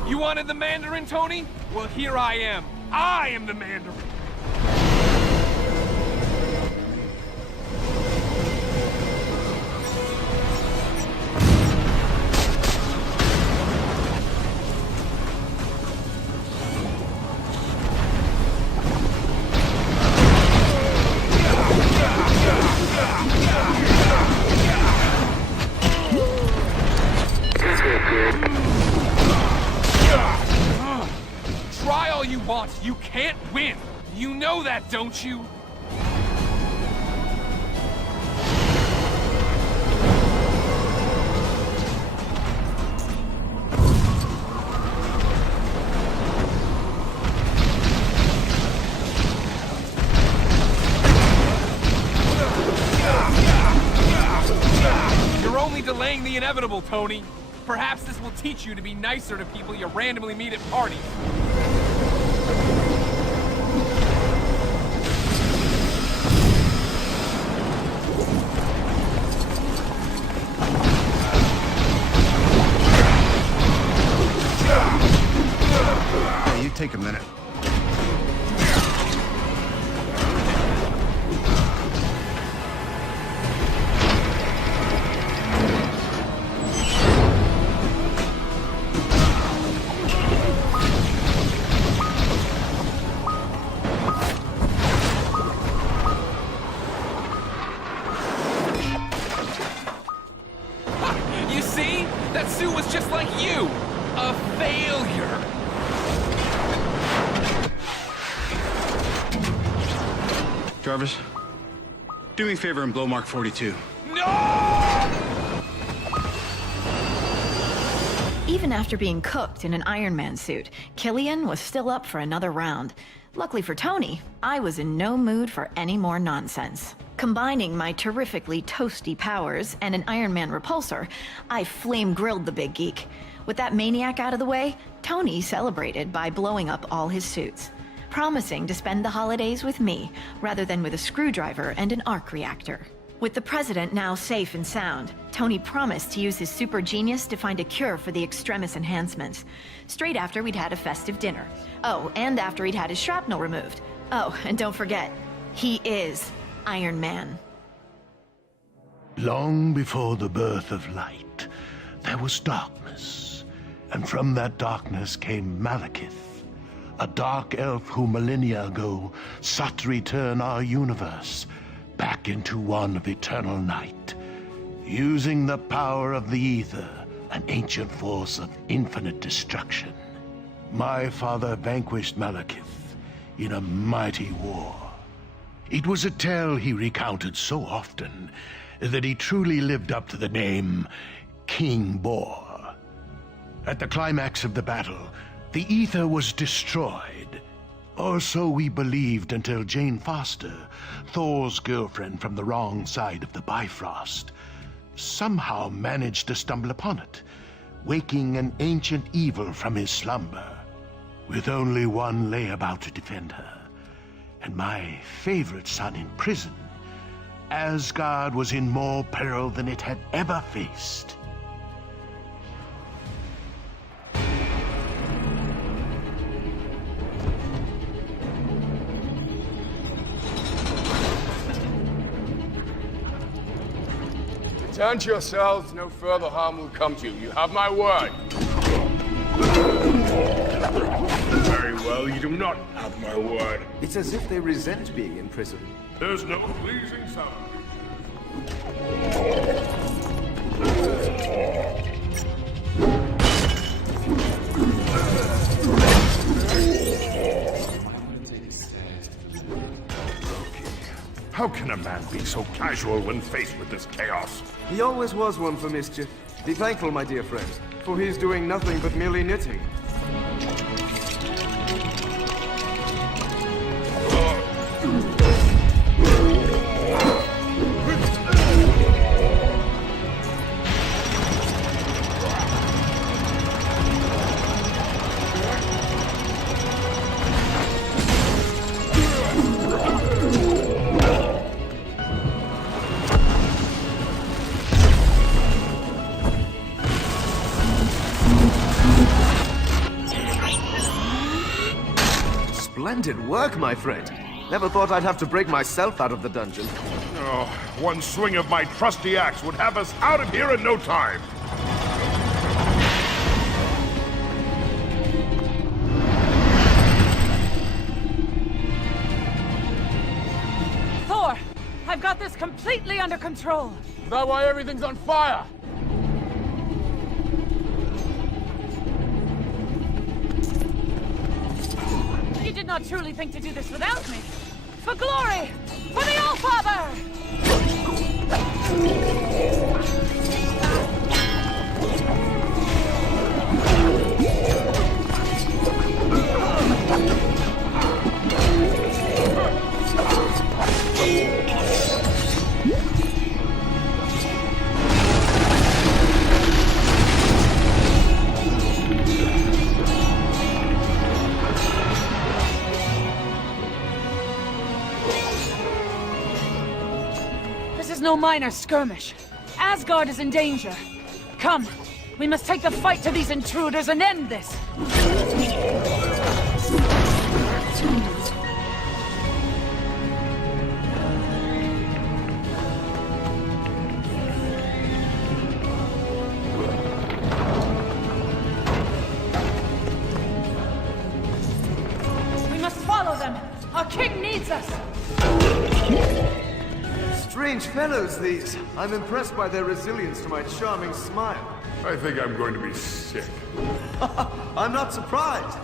You wanted the Mandarin, Tony? Well, here I am. I am the Mandarin. Try all you want, you can't win. You know that, don't you? You're only delaying the inevitable, Tony. Perhaps this will teach you to be nicer to people you randomly meet at parties. Hey, you take a minute. You see? That suit was just like you. A failure. Jarvis, do me a favor and blow Mark 42. Even after being cooked in an Iron Man suit, Killian was still up for another round. Luckily for Tony, I was in no mood for any more nonsense. Combining my terrifically toasty powers and an Iron Man repulsor, I flame-grilled the big geek. With that maniac out of the way, Tony celebrated by blowing up all his suits, promising to spend the holidays with me rather than with a screwdriver and an arc reactor. With the president now safe and sound, Tony promised to use his super genius to find a cure for the extremis enhancements. Straight after we'd had a festive dinner. Oh, and after he'd had his shrapnel removed. Oh, and don't forget, he is Iron Man. Long before the birth of light, there was darkness. And from that darkness came Malekith, a dark elf who millennia ago sought to return our universe back into one of eternal night, using the power of the ether, an ancient force of infinite destruction. My father vanquished Malekith in a mighty war. It was a tale he recounted so often that he truly lived up to the name King Bor. At the climax of the battle, the ether was destroyed. Or so we believed until Jane Foster, Thor's girlfriend from the wrong side of the Bifrost, somehow managed to stumble upon it, waking an ancient evil from his slumber, with only one layabout to defend her, and my favorite son in prison. Asgard was in more peril than it had ever faced. Return to yourselves. No further harm will come to you. You have my word. Very well, you do not have my word. It's as if they resent being in prison. There's no pleasing sound. How can a man be so casual when faced with this chaos? He always was one for mischief. Be thankful, my dear friend, for he's doing nothing but merely knitting. Splendid work, my friend. Never thought I'd have to break myself out of the dungeon. Oh, one swing of my trusty axe would have us out of here in no time. Thor, I've got this completely under control. Is that why everything's on fire? You did not truly think to do this without me. For glory! For the All-Father! No minor skirmish. Asgard is in danger. Come, we must take the fight to these intruders and end this. We must follow them. Our king needs us. Strange fellows, these. I'm impressed by their resilience to my charming smile. I think I'm going to be sick. I'm not surprised.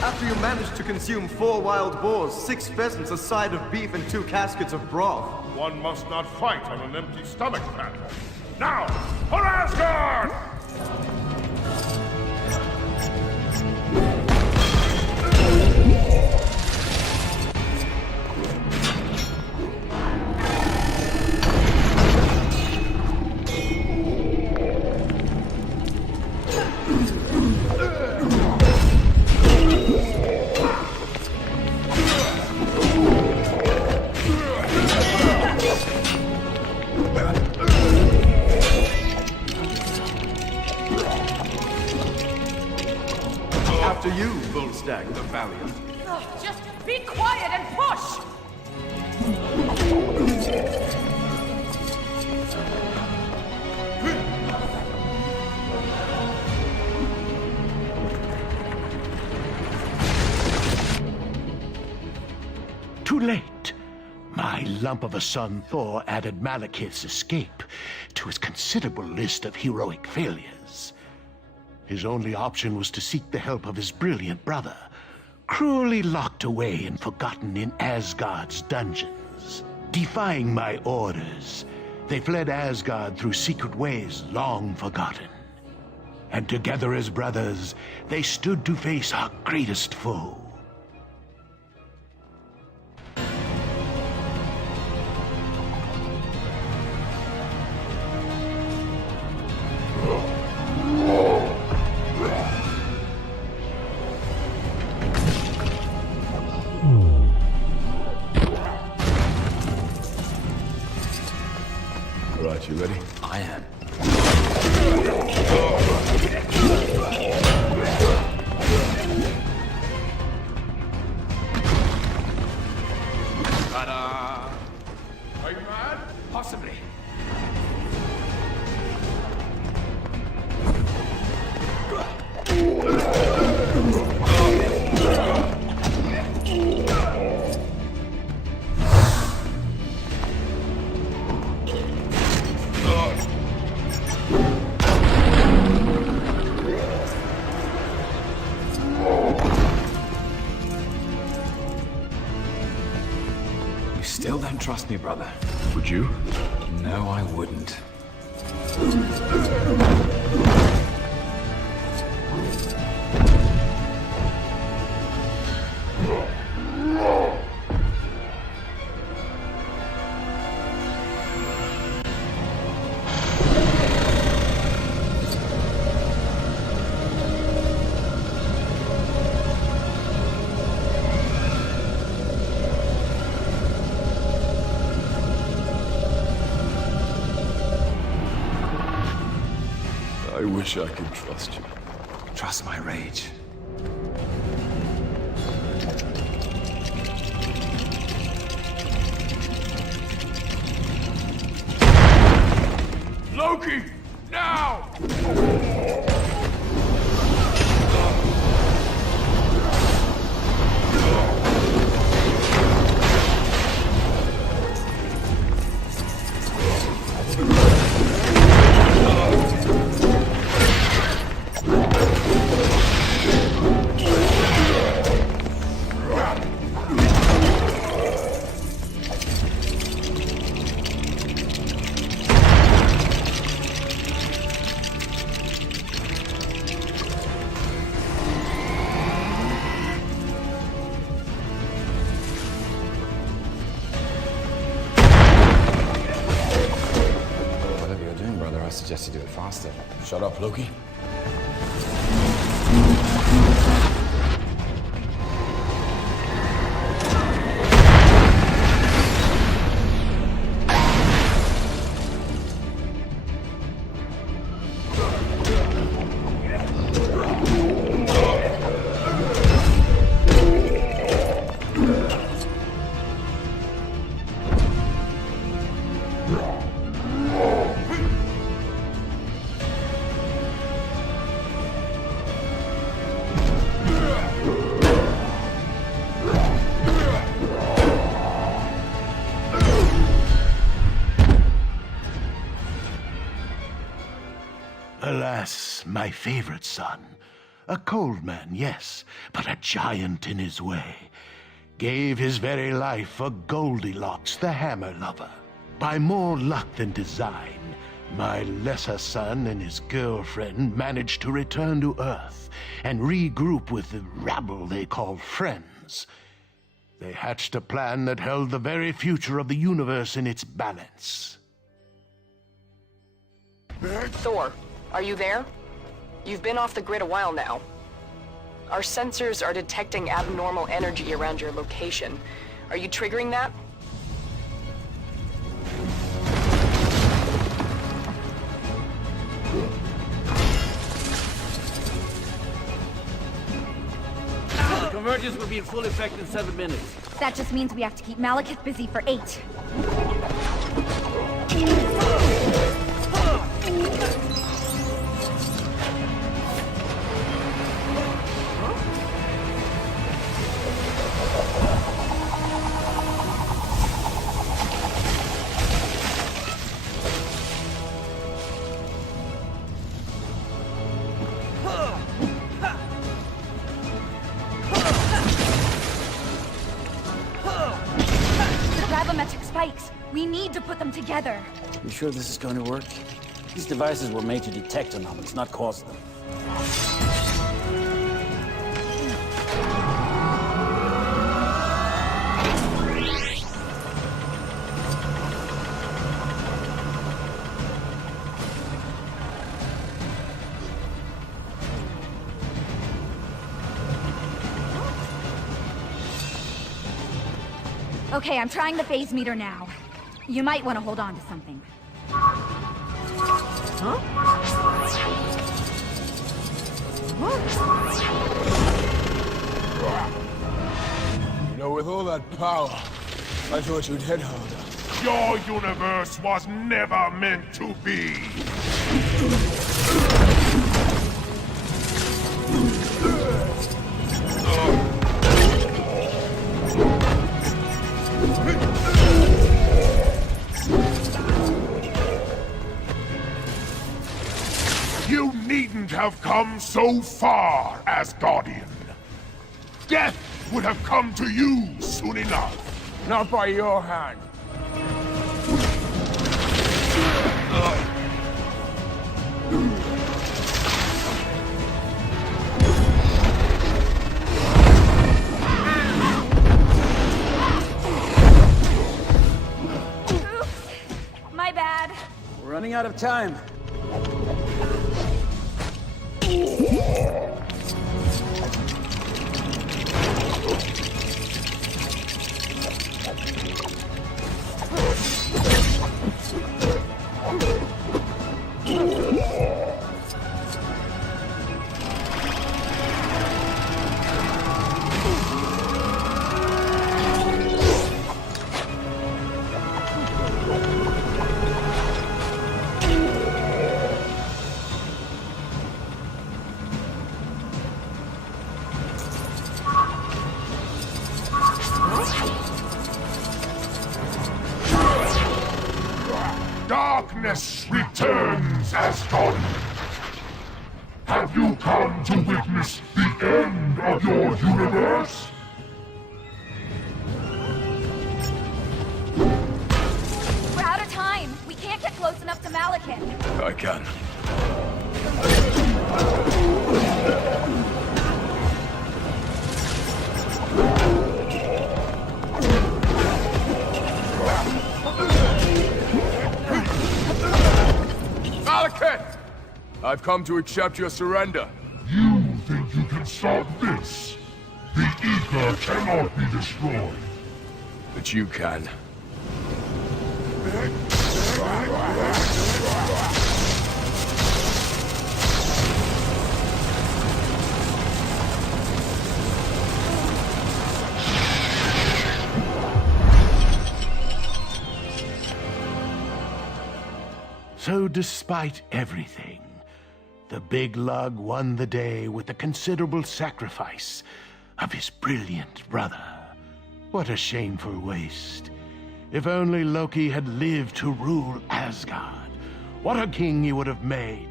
After you managed to consume 4 wild boars, 6 pheasants, a side of beef, and 2 caskets of broth. One must not fight on an empty stomach, Pat. Now, for Asgard! After you, Bullstag the Valiant. Just be quiet and push! Too late. My lump of a son Thor added Malekith's escape to his considerable list of heroic failures. His only option was to seek the help of his brilliant brother, cruelly locked away and forgotten in Asgard's dungeons. Defying my orders, they fled Asgard through secret ways long forgotten. And together as brothers, they stood to face our greatest foe. Right, you ready? I am. Ta-da! Are you mad? Possibly. You still don't trust me, brother. Would you? No, I wouldn't. I wish I could trust you. Trust my rage. Loki! Now! Whatever you're doing, brother, I suggest you do it faster. Shut up, Loki. Alas, my favorite son. A cold man, yes, but a giant in his way. Gave his very life for Goldilocks, the hammer lover. By more luck than design, my lesser son and his girlfriend managed to return to Earth and regroup with the rabble they call friends. They hatched a plan that held the very future of the universe in its balance. Thor, are you there? You've been off the grid a while now. Our sensors are detecting abnormal energy around your location. Are you triggering that? Emergence will be in full effect in 7 minutes. That just means we have to keep Malekith busy for 8. Gravimetric spikes. We need to put them together. You sure this is going to work? These devices were made to detect anomalies, not cause them. Okay, I'm trying the phase meter now. You might want to hold on to something. Huh? You know, with all that power, I thought you'd head harder. Your universe was never meant to be. You needn't have come so far, Asgardian. Death would have come to you soon enough. Not by your hand. Oops. My bad. We're running out of time. Darkness returns, Asgardian. Have you come to witness the end of your universe? We're out of time. We can't get close enough to Malekith. I can. Malekith! I've come to accept your surrender. You think you can stop this? The Ether cannot be destroyed. But you can. So despite everything, the big lug won the day with the considerable sacrifice of his brilliant brother. What a shameful waste. If only Loki had lived to rule Asgard, what a king he would have made.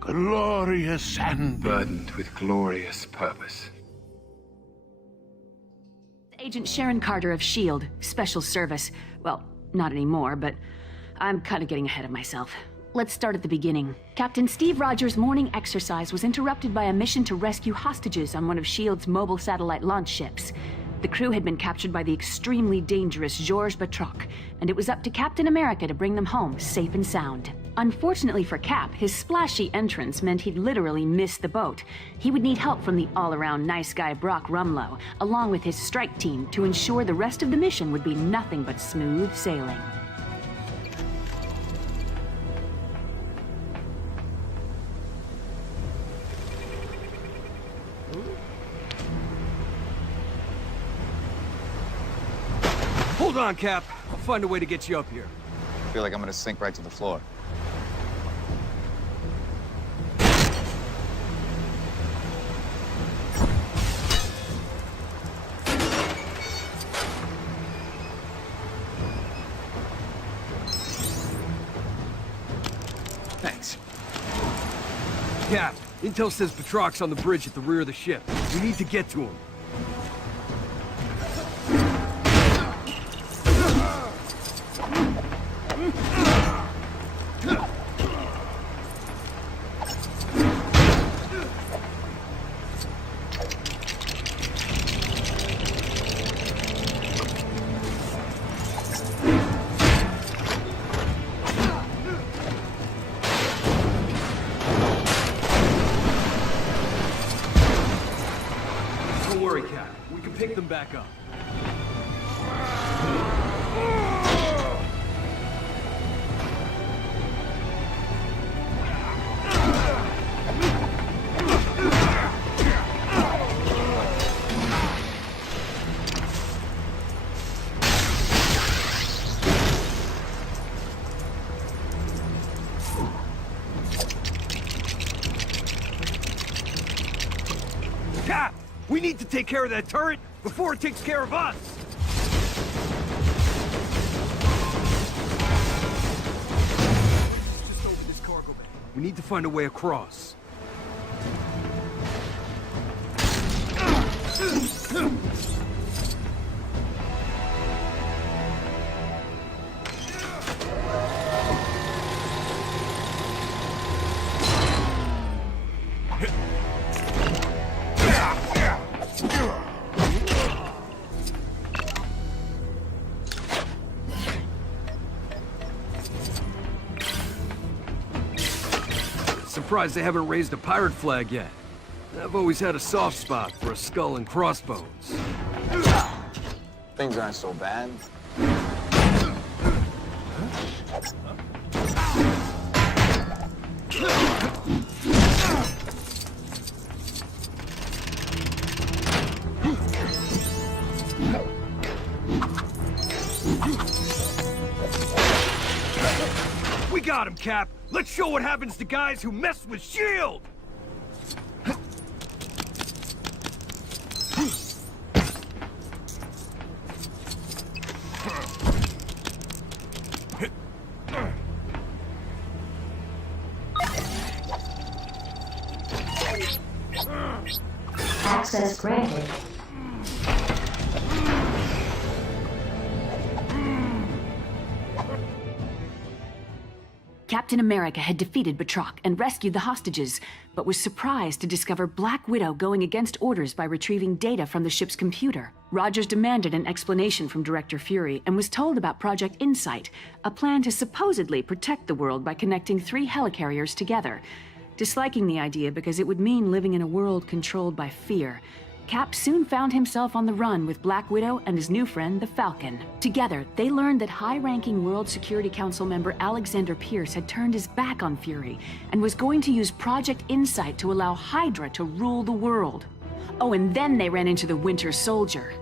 Glorious and burdened with glorious purpose. Agent Sharon Carter of S.H.I.E.L.D., Special Service. Well, not anymore, but I'm kind of getting ahead of myself. Let's start at the beginning. Captain Steve Rogers' morning exercise was interrupted by a mission to rescue hostages on one of S.H.I.E.L.D.'s mobile satellite launch ships. The crew had been captured by the extremely dangerous Georges Batroc, and it was up to Captain America to bring them home safe and sound. Unfortunately for Cap, his splashy entrance meant he'd literally miss the boat. He would need help from the all-around nice guy Brock Rumlow, along with his strike team, to ensure the rest of the mission would be nothing but smooth sailing. Hold on, Cap. I'll find a way to get you up here. I feel like I'm gonna sink right to the floor. Thanks. Cap, intel says Batrock's on the bridge at the rear of the ship. We need to get to him. Don't worry, Cap. We can pick them back up. Cap! We need to take care of that turret before it takes care of us! Just over this cargo bay. We need to find a way across. Surprised they haven't raised a pirate flag yet. I've always had a soft spot for a skull and crossbones. Things aren't so bad. We got him, Cap! Let's show what happens to guys who mess with S.H.I.E.L.D.! Access granted. Captain America had defeated Batroc and rescued the hostages, but was surprised to discover Black Widow going against orders by retrieving data from the ship's computer. Rogers demanded an explanation from Director Fury and was told about Project Insight, a plan to supposedly protect the world by connecting 3 helicarriers together. Disliking the idea because it would mean living in a world controlled by fear, Cap soon found himself on the run with Black Widow and his new friend, the Falcon. Together, they learned that high-ranking World Security Council member Alexander Pierce had turned his back on Fury and was going to use Project Insight to allow Hydra to rule the world. Oh, and then they ran into the Winter Soldier.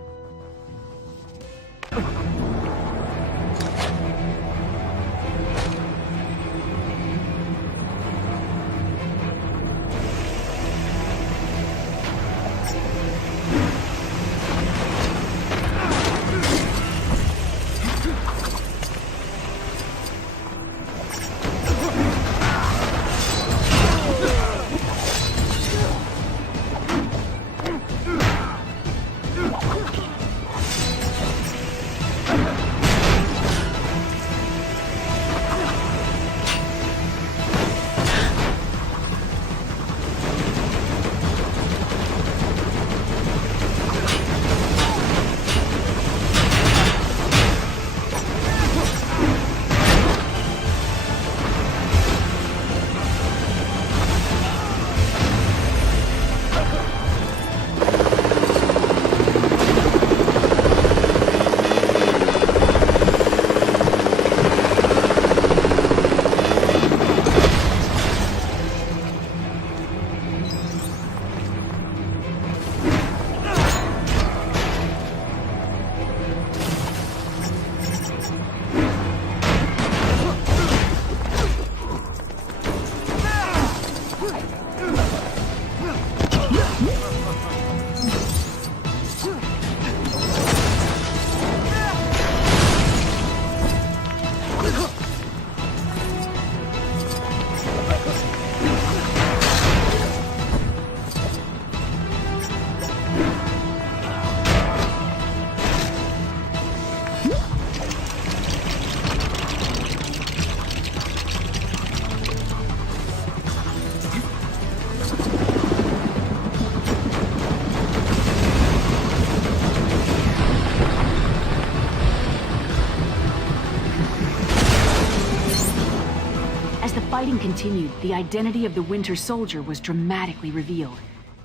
fighting continued, the identity of the Winter Soldier was dramatically revealed.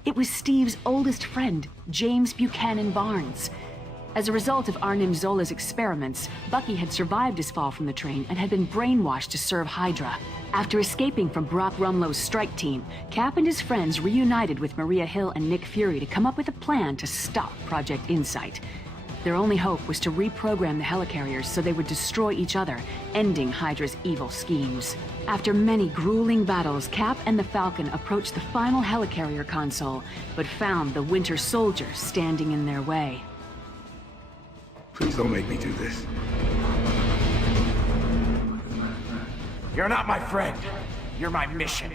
It was Steve's oldest friend, James Buchanan Barnes. As a result of Arnim Zola's experiments, Bucky had survived his fall from the train and had been brainwashed to serve Hydra. After escaping from Brock Rumlow's strike team, Cap and his friends reunited with Maria Hill and Nick Fury to come up with a plan to stop Project Insight. Their only hope was to reprogram the helicarriers so they would destroy each other, ending Hydra's evil schemes. After many grueling battles, Cap and the Falcon approached the final helicarrier console, but found the Winter Soldier standing in their way. Please don't make me do this. You're not my friend. You're my mission.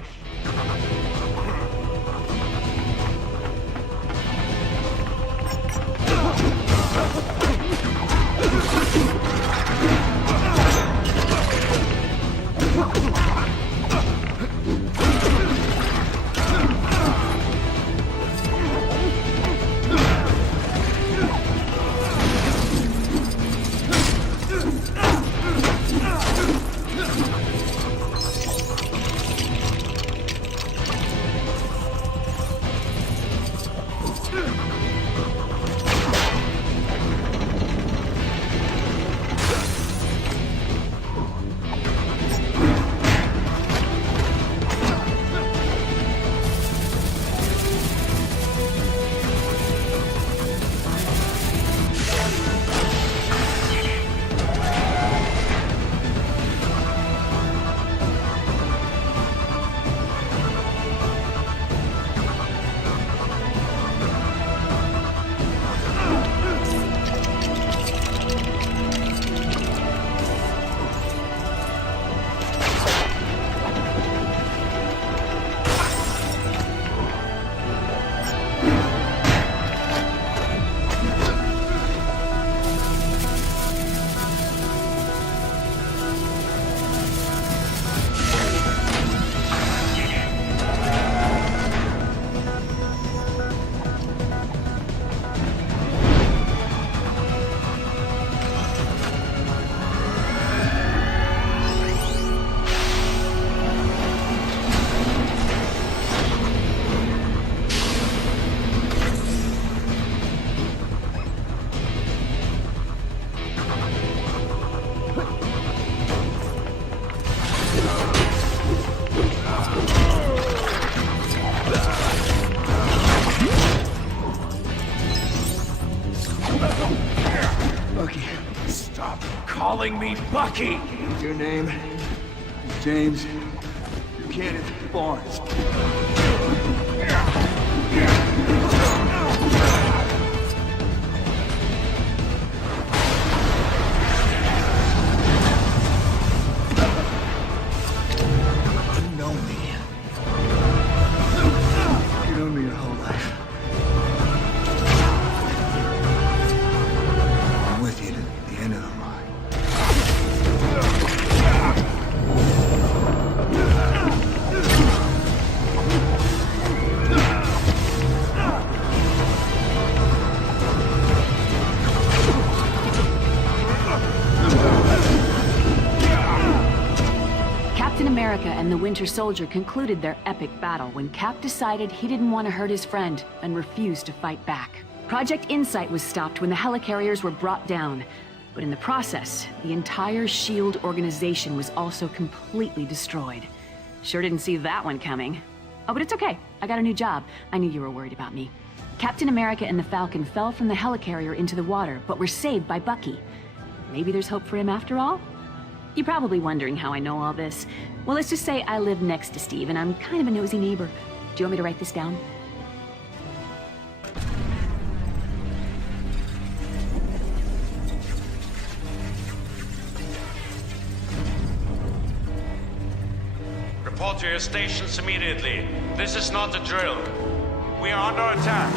Calling me Bucky! Your name is James Buchanan Barnes. You know me. You know me your whole life. I'm with you to the end of the line. America and the Winter Soldier concluded their epic battle when Cap decided he didn't want to hurt his friend and refused to fight back. Project Insight was stopped when the helicarriers were brought down, but in the process, the entire S.H.I.E.L.D. organization was also completely destroyed. Sure didn't see that one coming. Oh, but it's okay. I got a new job. I knew you were worried about me. Captain America and the Falcon fell from the helicarrier into the water, but were saved by Bucky. Maybe there's hope for him after all? You're probably wondering how I know all this. Well, let's just say I live next to Steve, and I'm kind of a nosy neighbor. Do you want me to write this down? Report to your stations immediately. This is not a drill. We are under attack.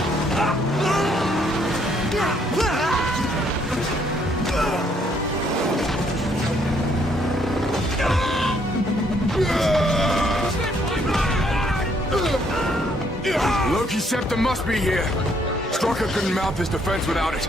Loki's scepter must be here. Strucker couldn't mount his defense without it.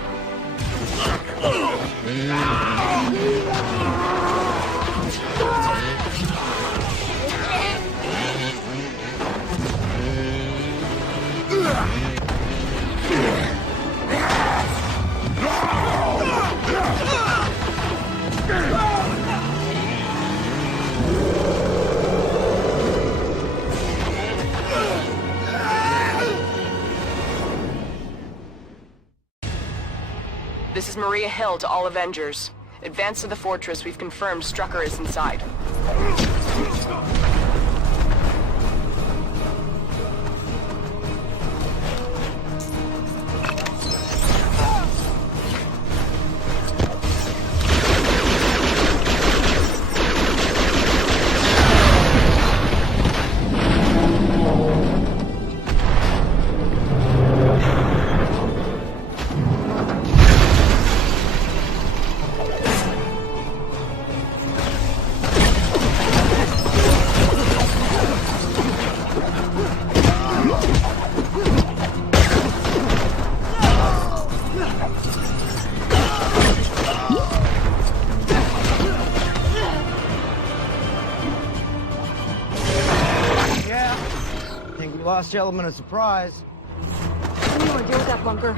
This is Maria Hill to all Avengers. Advance to the fortress. We've confirmed Strucker is inside. Lost your element of surprise. What do you want to do with that bunker?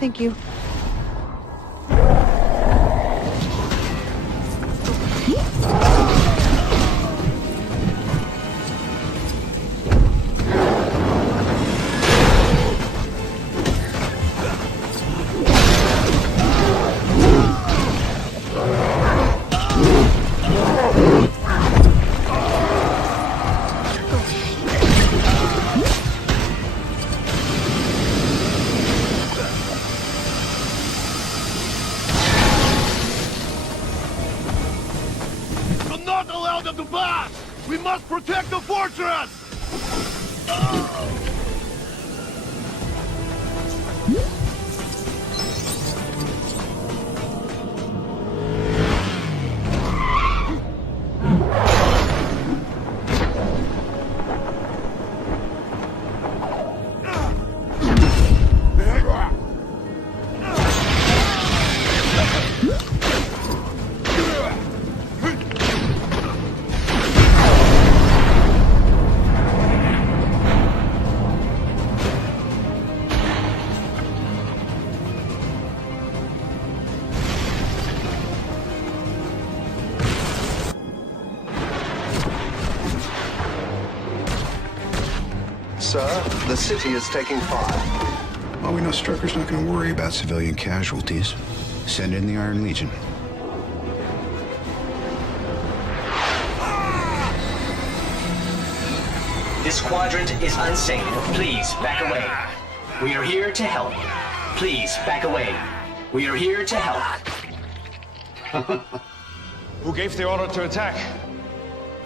Thank you. We must protect the fortress! Sir, the city is taking fire. Well, we know Strucker's not going to worry about civilian casualties. Send in the Iron Legion. This quadrant is unsafe. Please, back away. We are here to help. Please, back away. We are here to help. Who gave the order to attack?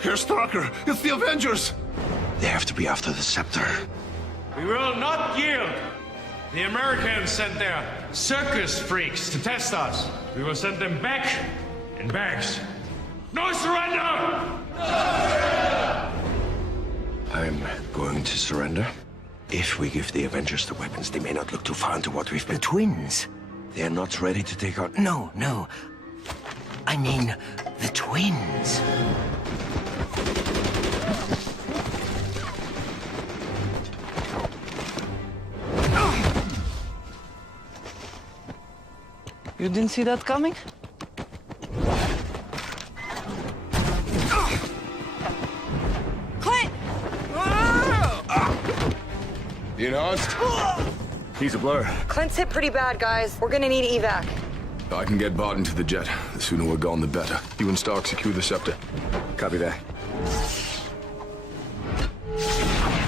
Herr Starker, it's the Avengers! They have to be after the scepter. We will not yield. The Americans sent their circus freaks to test us. We will send them back in bags. No surrender! I'm going to surrender. If we give the Avengers the weapons, they may not look too far into what we've been. Twins. They're not ready to take on... No. I mean, the twins. You didn't see that coming? Clint! Enhanced? He's a blur. Clint's hit pretty bad, guys. We're gonna need evac. I can get Barton to the jet. The sooner we're gone, the better. You and Stark secure the scepter. Copy that.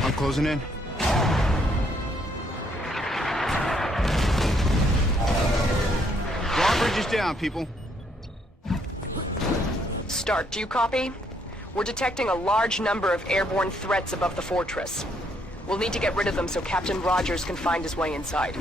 I'm closing in. Drawbridge is down, people. Stark, do you copy? We're detecting a large number of airborne threats above the fortress. We'll need to get rid of them so Captain Rogers can find his way inside.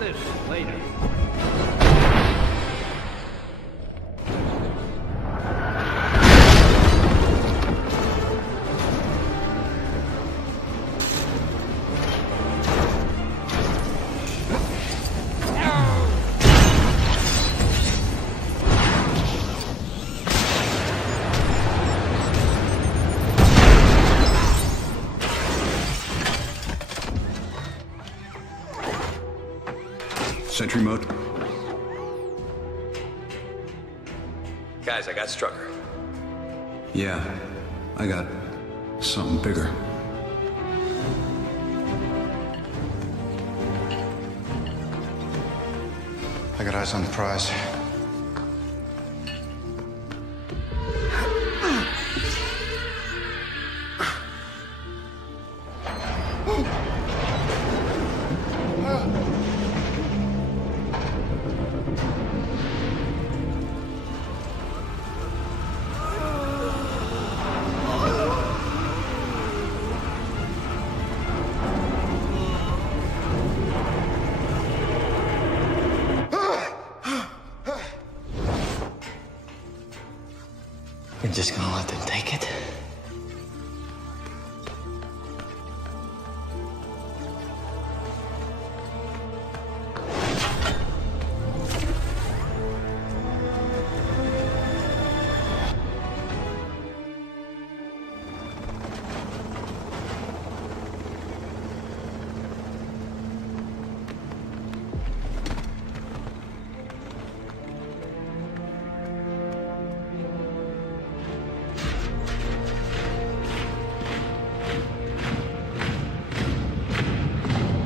this later. Sentry mode. Guys, I got Strucker. Yeah, I got something bigger. I got eyes on the prize. You're just gonna let them take it?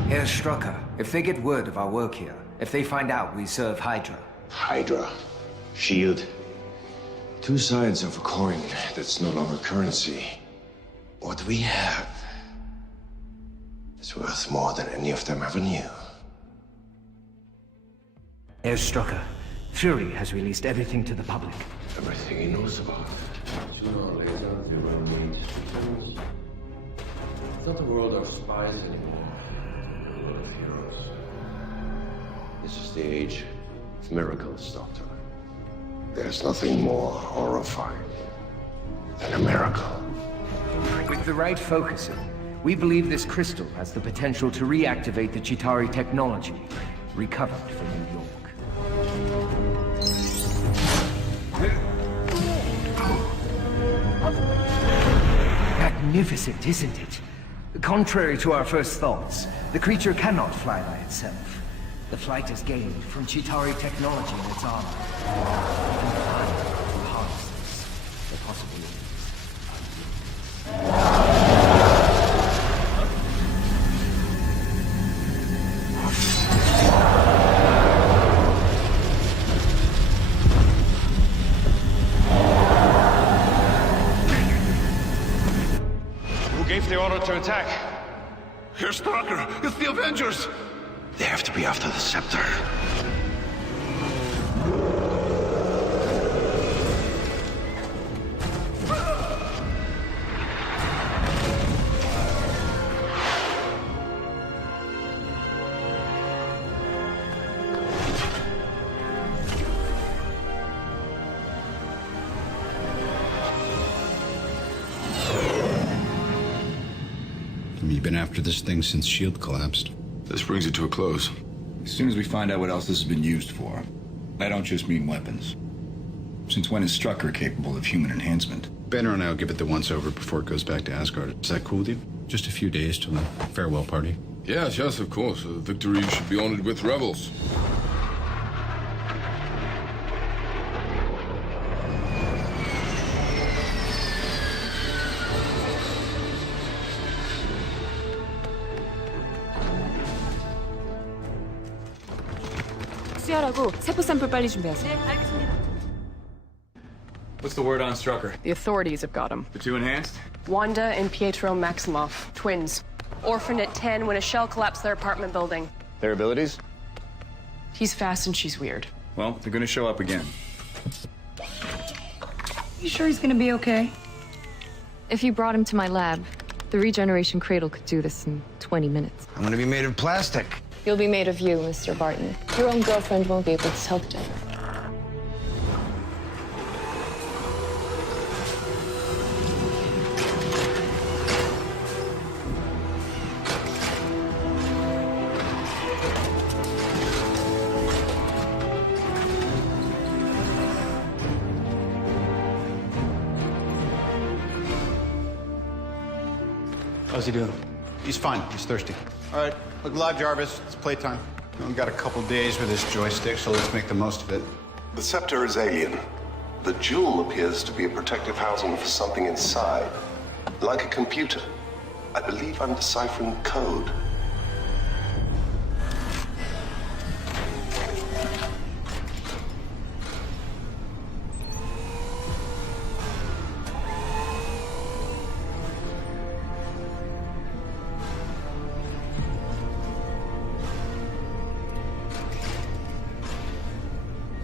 Herr Strucker, if they get word of our work here, if they find out we serve Hydra. Hydra. Shield. Two sides of a coin that's no longer currency. What we have is worth more than any of them ever knew. Herr Strucker, Fury has released everything to the public. Everything he knows about. Sooner or later, they will meet. It's not the world of spies anymore. The world of heroes. This is the age of miracles, Doctor. There's nothing more horrifying than a miracle. With the right focusing, we believe this crystal has the potential to reactivate the Chitauri technology recovered from New York. Magnificent, isn't it? Contrary to our first thoughts, the creature cannot fly by itself. The flight is gained from Chitauri technology in its armor. It can fly and harness this, the possibilities. Who gave the order to attack? Herr Strucker, it's the Avengers! They have to be after the scepter. You've been after this thing since S.H.I.E.L.D. collapsed. This brings it to a close. As soon as we find out what else this has been used for, I don't just mean weapons. Since when is Strucker capable of human enhancement? Banner and I'll give it the once-over before it goes back to Asgard. Is that cool with you? Just a few days till the farewell party. Yes, of course. Victory should be honored with rebels. 수혈하고 세포 샘플 빨리 준비하세요. 네, 알겠습니다. What's the word on Strucker? The authorities have got him. The two enhanced? Wanda and Pietro Maximoff, twins. Orphaned at 10 when a shell collapsed their apartment building. Their abilities? He's fast and she's weird. Well, they're gonna show up again. You sure he's gonna be okay? If you brought him to my lab, The regeneration cradle could do this in 20 minutes. I'm gonna be made of plastic. You'll be made of you, Mr. Barton. Your own girlfriend won't be able to tell the difference. How's he doing? He's fine. He's thirsty. All right, look alive, Jarvis. It's playtime. We only got a couple days with this joystick, so let's make the most of it. The scepter is alien. The jewel appears to be a protective housing for something inside. Like a computer. I believe I'm deciphering code.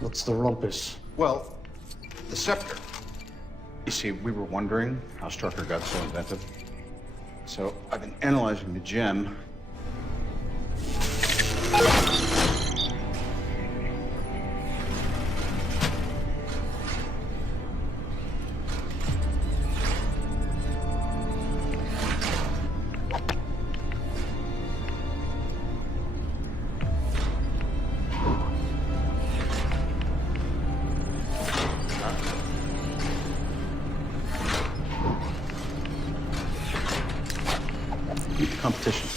What's the rumpus? Well, the scepter. You see, we were wondering how Strucker got so inventive. So I've been analyzing the gem. Competition.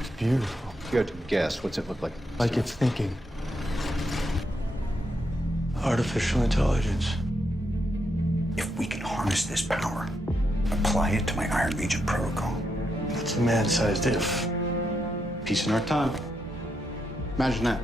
It's beautiful. If you had to guess, what's it look like? Like it's thinking. Artificial intelligence. If we can harness this power, apply it to my Iron Legion protocol. That's a man-sized if. Peace in our time. Imagine that.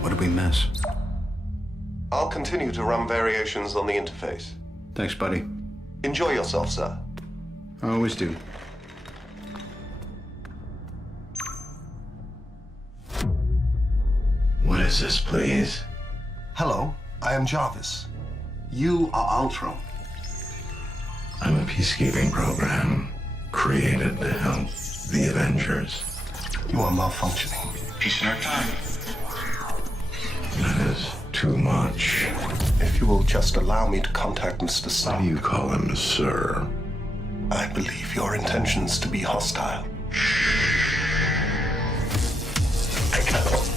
What did we miss? I'll continue to run variations on the interface. Thanks, buddy. Enjoy yourself, sir. I always do. What is this, please? Hello, I am Jarvis. You are Ultron. I'm a peacekeeping program created to help the Avengers. You are malfunctioning. Peace in our time. That is too much. If you will just allow me to contact Mr. Stark. You call him Sir. I believe your intentions to be hostile. I cannot.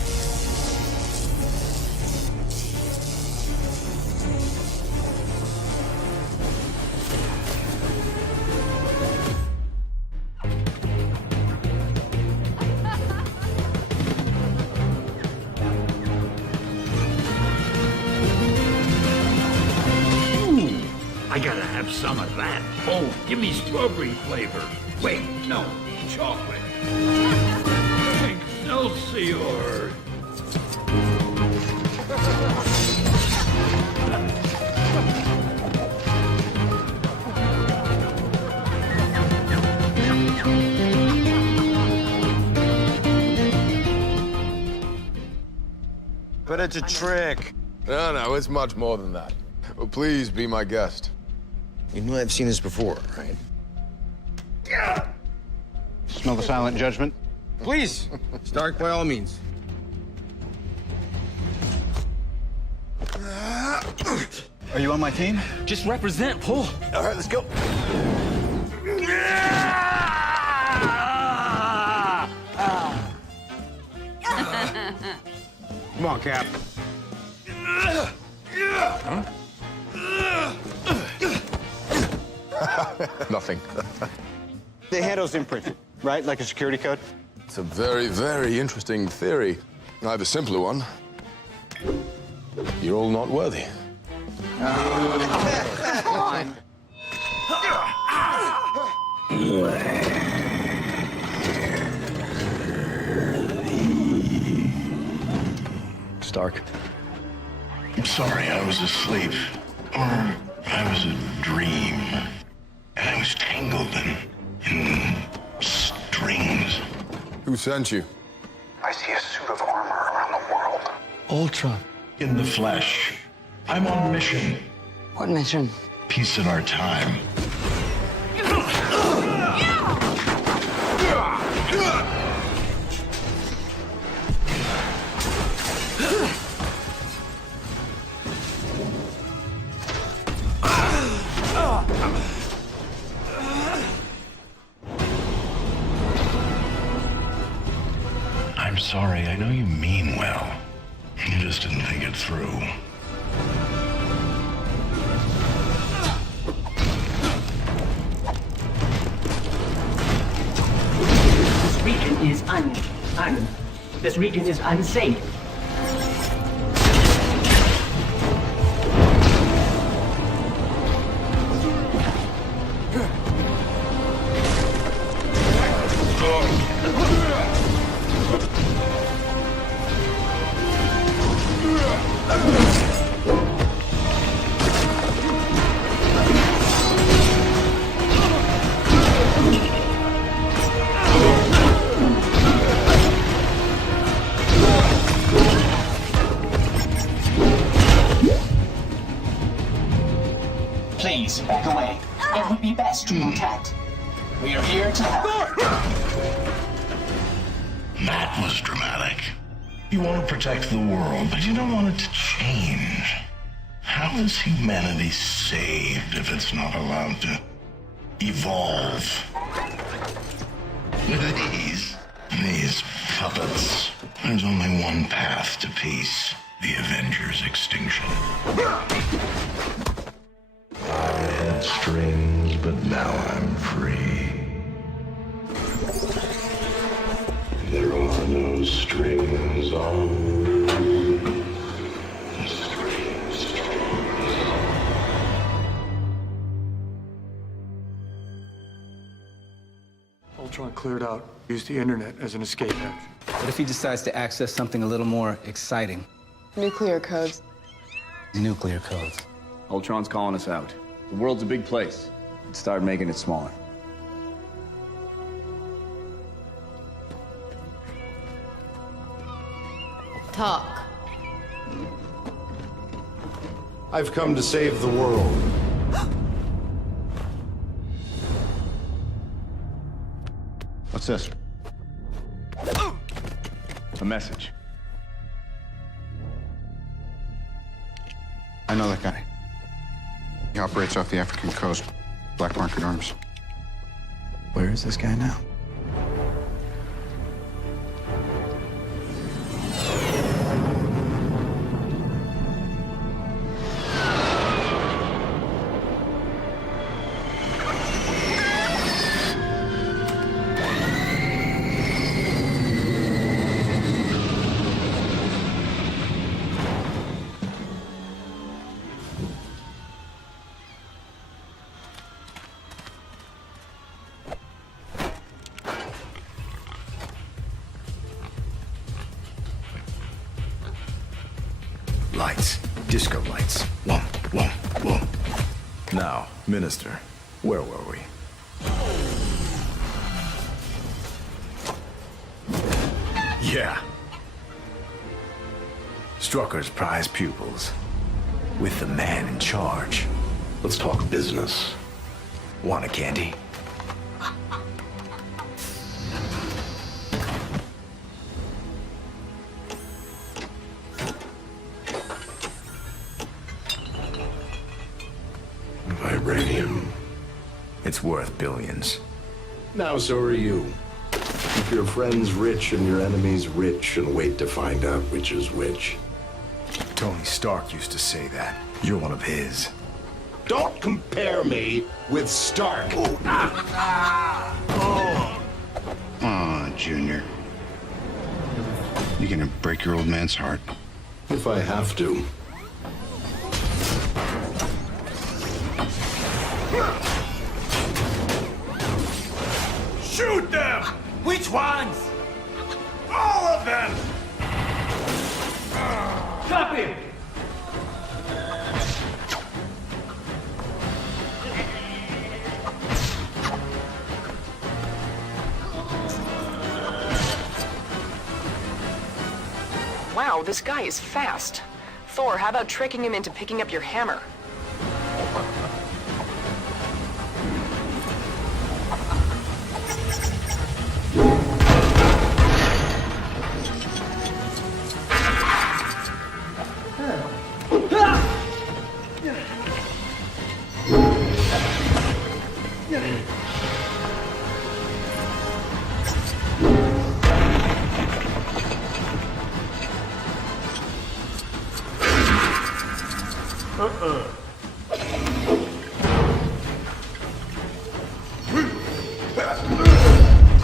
I gotta have some of that. Oh, give me strawberry flavor. Wait, no, chocolate. Excelsior! But it's a trick. No, it's much more than that. Well, please be my guest. You know I've seen this before, right? Smell the silent judgment? Please, Stark, by all means. Are you on my team? Just represent, pull. All right, let's go. Come on, Cap. Huh? Nothing. The handle's imprinted, right? Like a security code? It's a very, very interesting theory. I have a simpler one. You're all not worthy. Come on. Stark. I'm sorry, I was asleep. Or I was a dream. And I was tangled in strings. Who sent you? I see a suit of armor around the world. Ultron. In the flesh. I'm on a mission. What mission? Peace in our time. I'm sorry, I know you mean well. You just didn't think it through. This region is This region is unsafe. Please, back away. It would be best to protect. We are here to help. That was dramatic. You want to protect the world, but you don't want it to change. How is humanity saved if it's not allowed to evolve? These puppets. There's only one path to peace. The Avengers' extinction. I had strings, but now I'm free. There are no strings on me. Ultron cleared out, used the internet as an escape hatch. What if he decides to access something a little more exciting? Nuclear codes. Nuclear codes. Ultron's calling us out. The world's a big place. Let's start making it smaller. Talk. I've come to save the world. What's this? A message. I know that guy. He operates off the African coast. Black market arms. Where is this guy now? Lights. Disco lights. Whoa, whoa, whoa. Now, Minister, where were we? Yeah. Strucker's prize pupils. With the man in charge. Let's talk business. Want a candy? Vibranium. It's worth billions. Now so are you. Keep your friends rich and your enemies rich and wait to find out which is which. Tony Stark used to say that. You're one of his. Don't compare me with Stark. Aw, Junior. You gonna break your old man's heart? If I have to. Shoot them! Which ones? All of them! Stop him! Wow, this guy is fast. Thor, how about tricking him into picking up your hammer?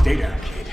Stay down, kid.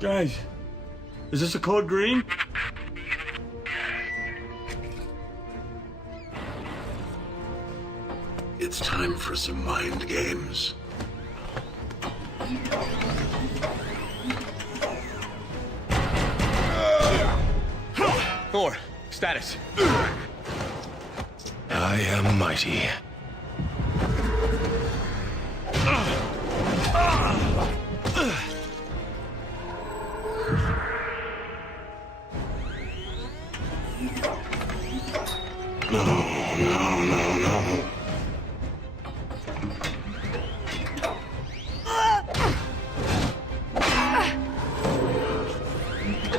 Guys, is this a code green? It's time for some mind games. Thor, status. I am mighty. No.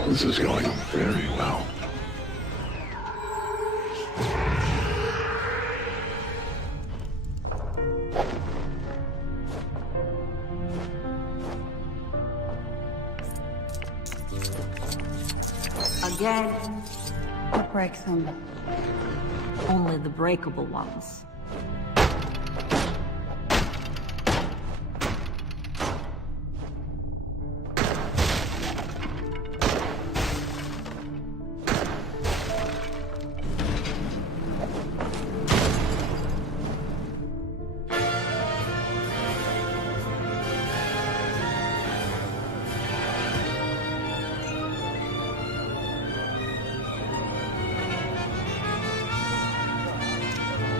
This is going very well. Again. What breaks them? Only the breakable ones.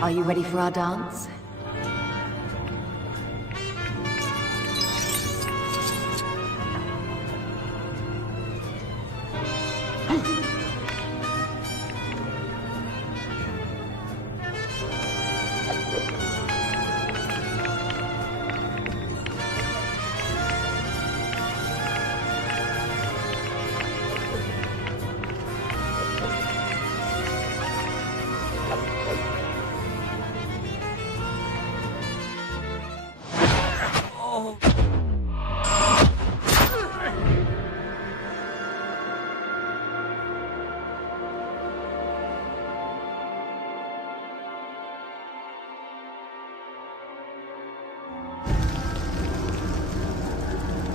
Are you ready for our dance?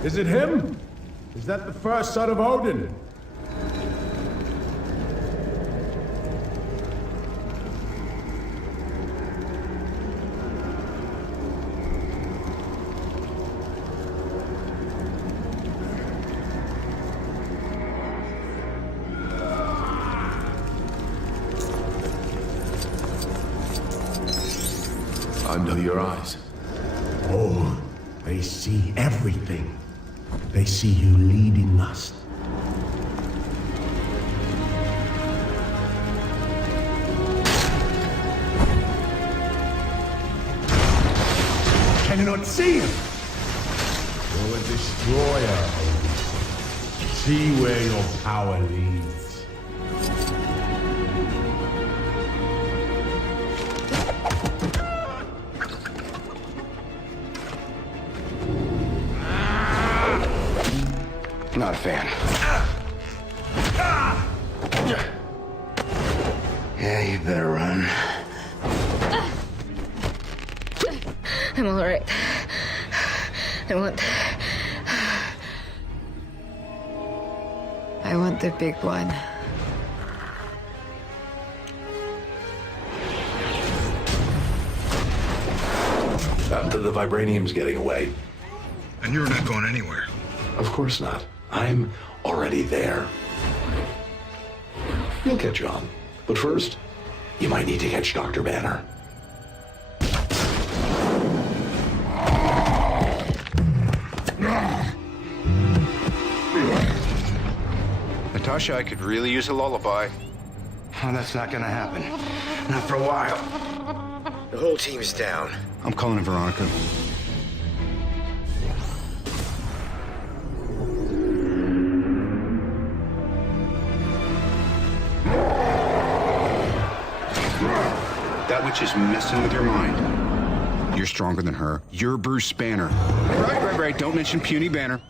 Is it him? Is that the first son of Odin? Under your eyes. Oh, they see everything. They see you leading us. Can you not see him? You're a destroyer, Odin. See where your power leads. fan. Yeah, you better run. I'm all right. I want the big one. The vibranium's getting away. And you're not going anywhere. Of course not. I'm already there. You'll catch on. But first, you might need to catch Dr. Banner. Natasha, I could really use a lullaby. Oh, that's not gonna happen. Not for a while. The whole team's down. I'm calling it Veronica. That witch is messing with your mind. You're stronger than her. You're Bruce Banner. Right. Don't mention puny Banner.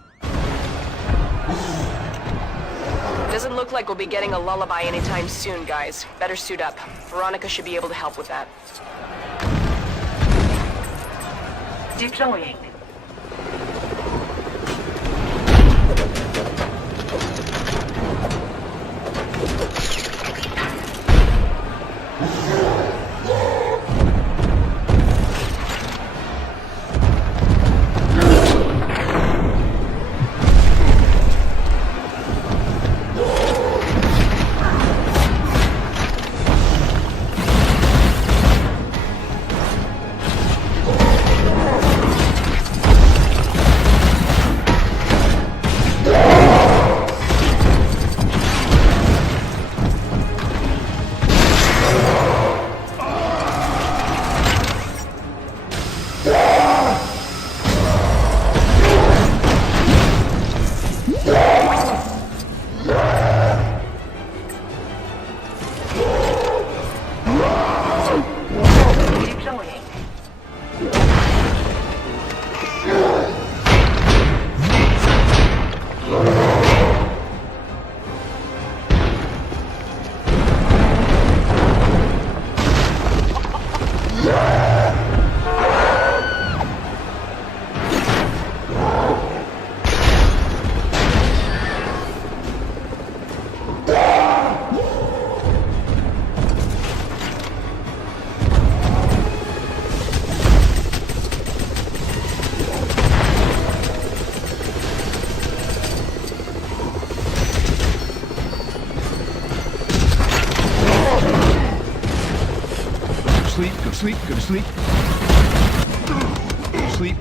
Doesn't look like we'll be getting a lullaby anytime soon, guys. Better suit up. Veronica should be able to help with that. Deploying.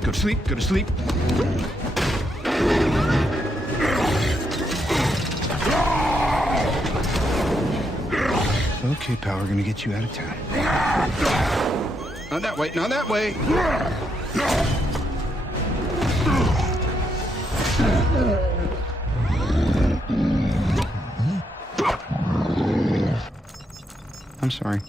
Go to sleep. Go to sleep. Okay, pal, we're gonna get you out of town. Not that way. I'm sorry.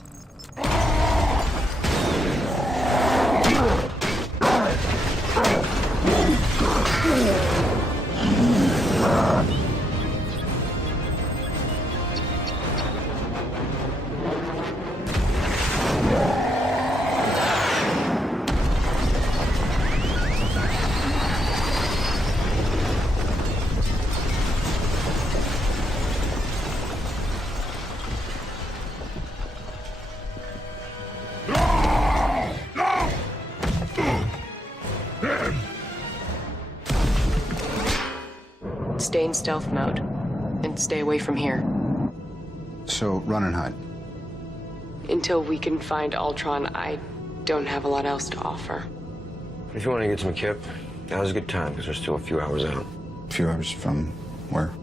Stay in stealth mode. And stay away from here. So, run and hide. Until we can find Ultron, I don't have a lot else to offer. If you want to get some kip, now's a good time, because we're still a few hours out. A few hours from where?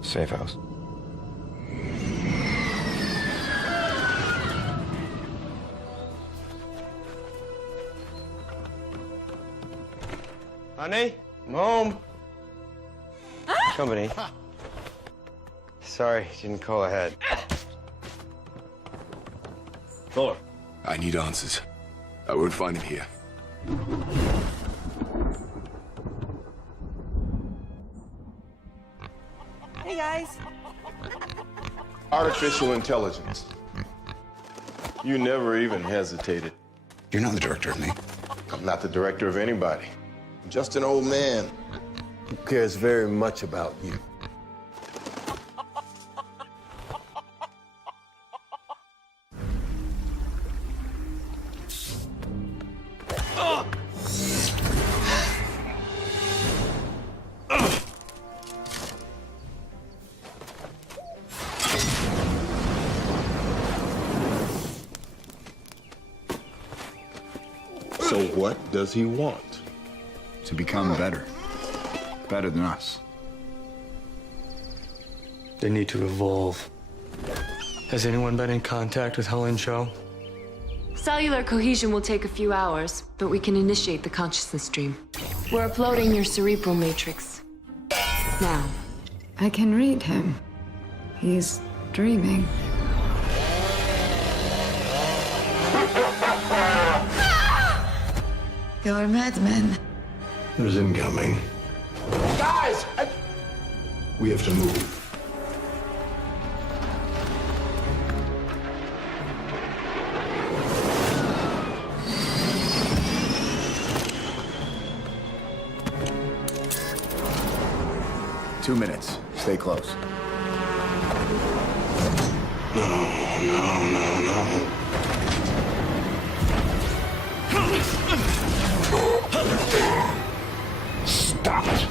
Safe house. Honey, I'm home. Company. Sorry, didn't call ahead. Fuller. I need answers. I won't find him here. guys? Artificial intelligence. You never even hesitated. You're not the director of me. I'm not the director of anybody. I'm just an old man who cares very much about you. So what does he want? To become better. Better than us. They need to evolve. Has anyone been in contact with Helen Cho? Cellular cohesion will take a few hours, but we can initiate the consciousness stream. We're uploading your cerebral matrix. Now. I can read him. He's dreaming. You're madmen. There's incoming. Guys! We have to move. Two minutes. Stay close. No. Stop it.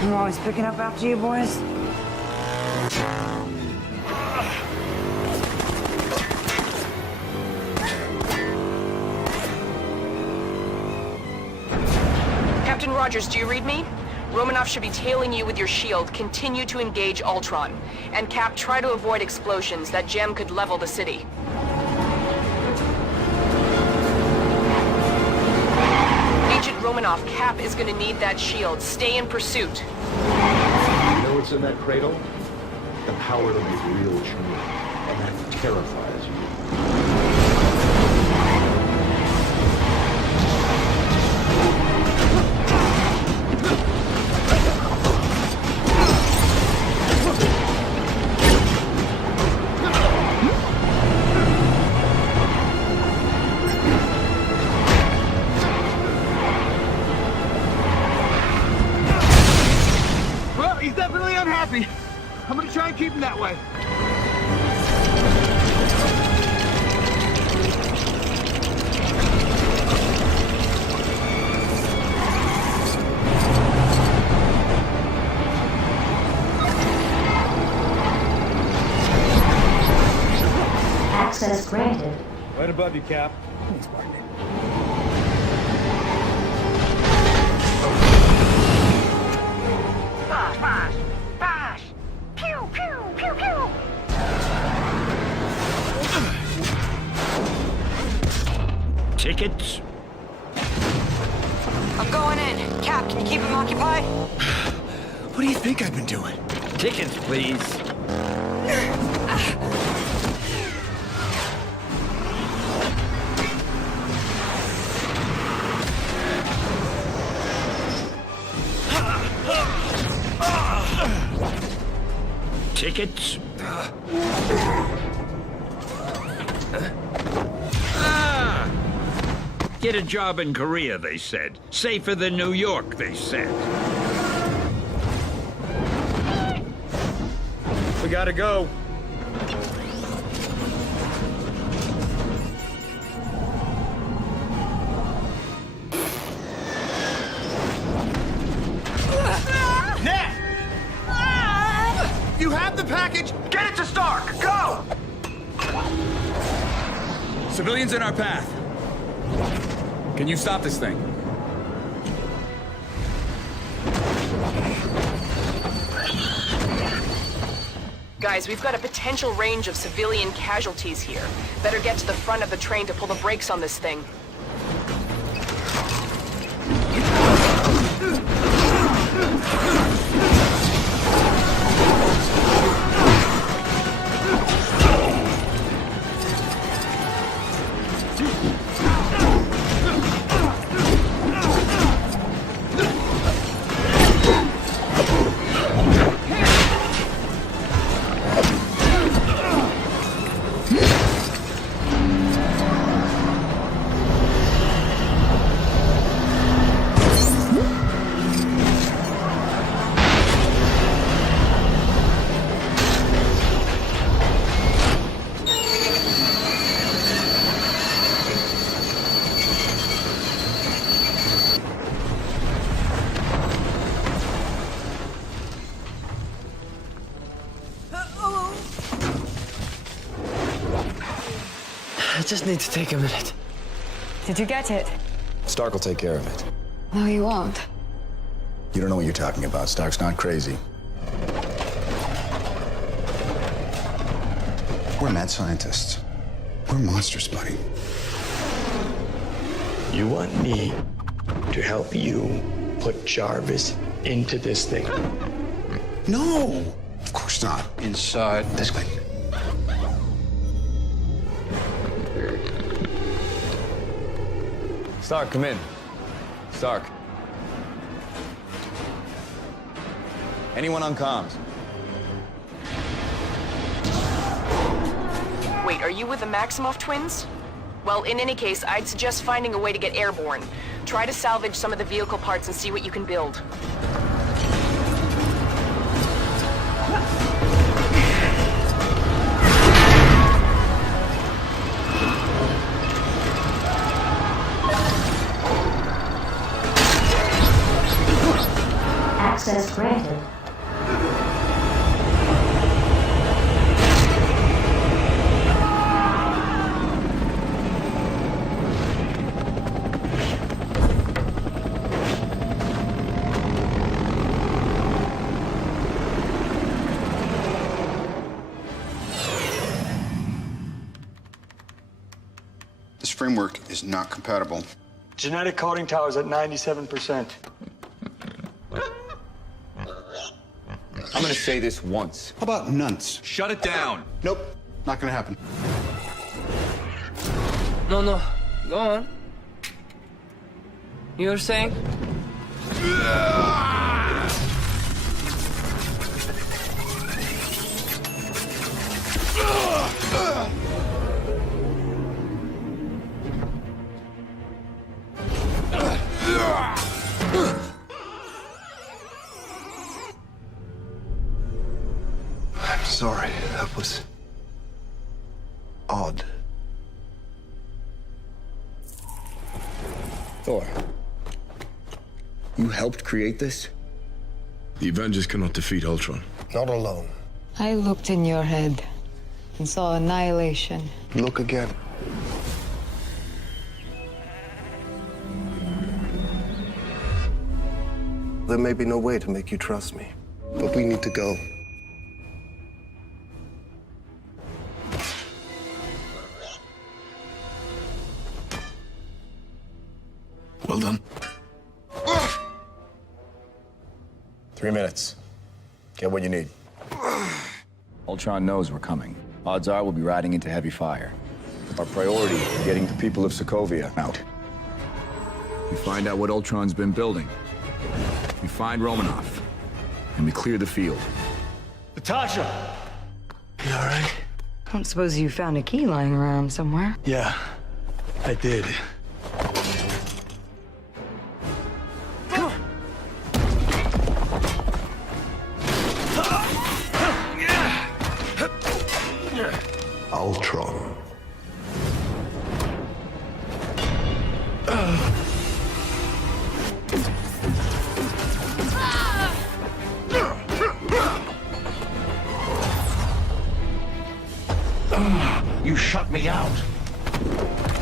I'm always picking up after you boys. Captain Rogers, do you read me? Romanoff should be tailing you with your shield. Continue to engage Ultron. And Cap, try to avoid explosions. That gem could level the city. Agent Romanoff, Cap is gonna need that shield. Stay in pursuit. You know what's in that cradle? The power to make real change. And that terrifies you. He's definitely unhappy. I'm gonna try and keep him that way. Access granted. Right above you, Cap. Bash! Pew, pew, pew, pew! Tickets? I'm going in. Cap, can you keep him occupied? What do you think I've been doing? Tickets, please. Tickets? Get a job in Korea, they said. Safer than New York, they said. We gotta go. Ned! You have the package! Get it to Stark! Go! Civilians in our path. Can you stop this thing? Guys, we've got a potential range of civilian casualties here. Better get to the front of the train to pull the brakes on this thing. I just need to take a minute. Did you get it? Stark will take care of it. No, he won't. You don't know what you're talking about. Stark's not crazy. We're mad scientists. We're monsters, buddy. You want me to help you put Jarvis into this thing? No! Of course not. Inside. This way. Stark, come in. Stark. Anyone on comms? Wait, are you with the Maximoff twins? Well, in any case, I'd suggest finding a way to get airborne. Try to salvage some of the vehicle parts and see what you can build. Access granted. This framework is not compatible. Genetic coding tower's at 97%. I'm gonna say this once. How about nunts? Shut it down. Nope, not gonna happen. No, go on. You were saying? I'm sorry. That was odd. Thor, you helped create this? The Avengers cannot defeat Ultron. Not alone. I looked in your head and saw annihilation. Look again. There may be no way to make you trust me, but we need to go. Well done. 3 minutes. Get what you need. Ultron knows we're coming. Odds are we'll be riding into heavy fire. Our priority is getting the people of Sokovia out. We find out what Ultron's been building. We find Romanoff. And we clear the field. Natasha! You all right? I don't suppose you found a key lying around somewhere. Yeah, I did. Ultron. You shut me out.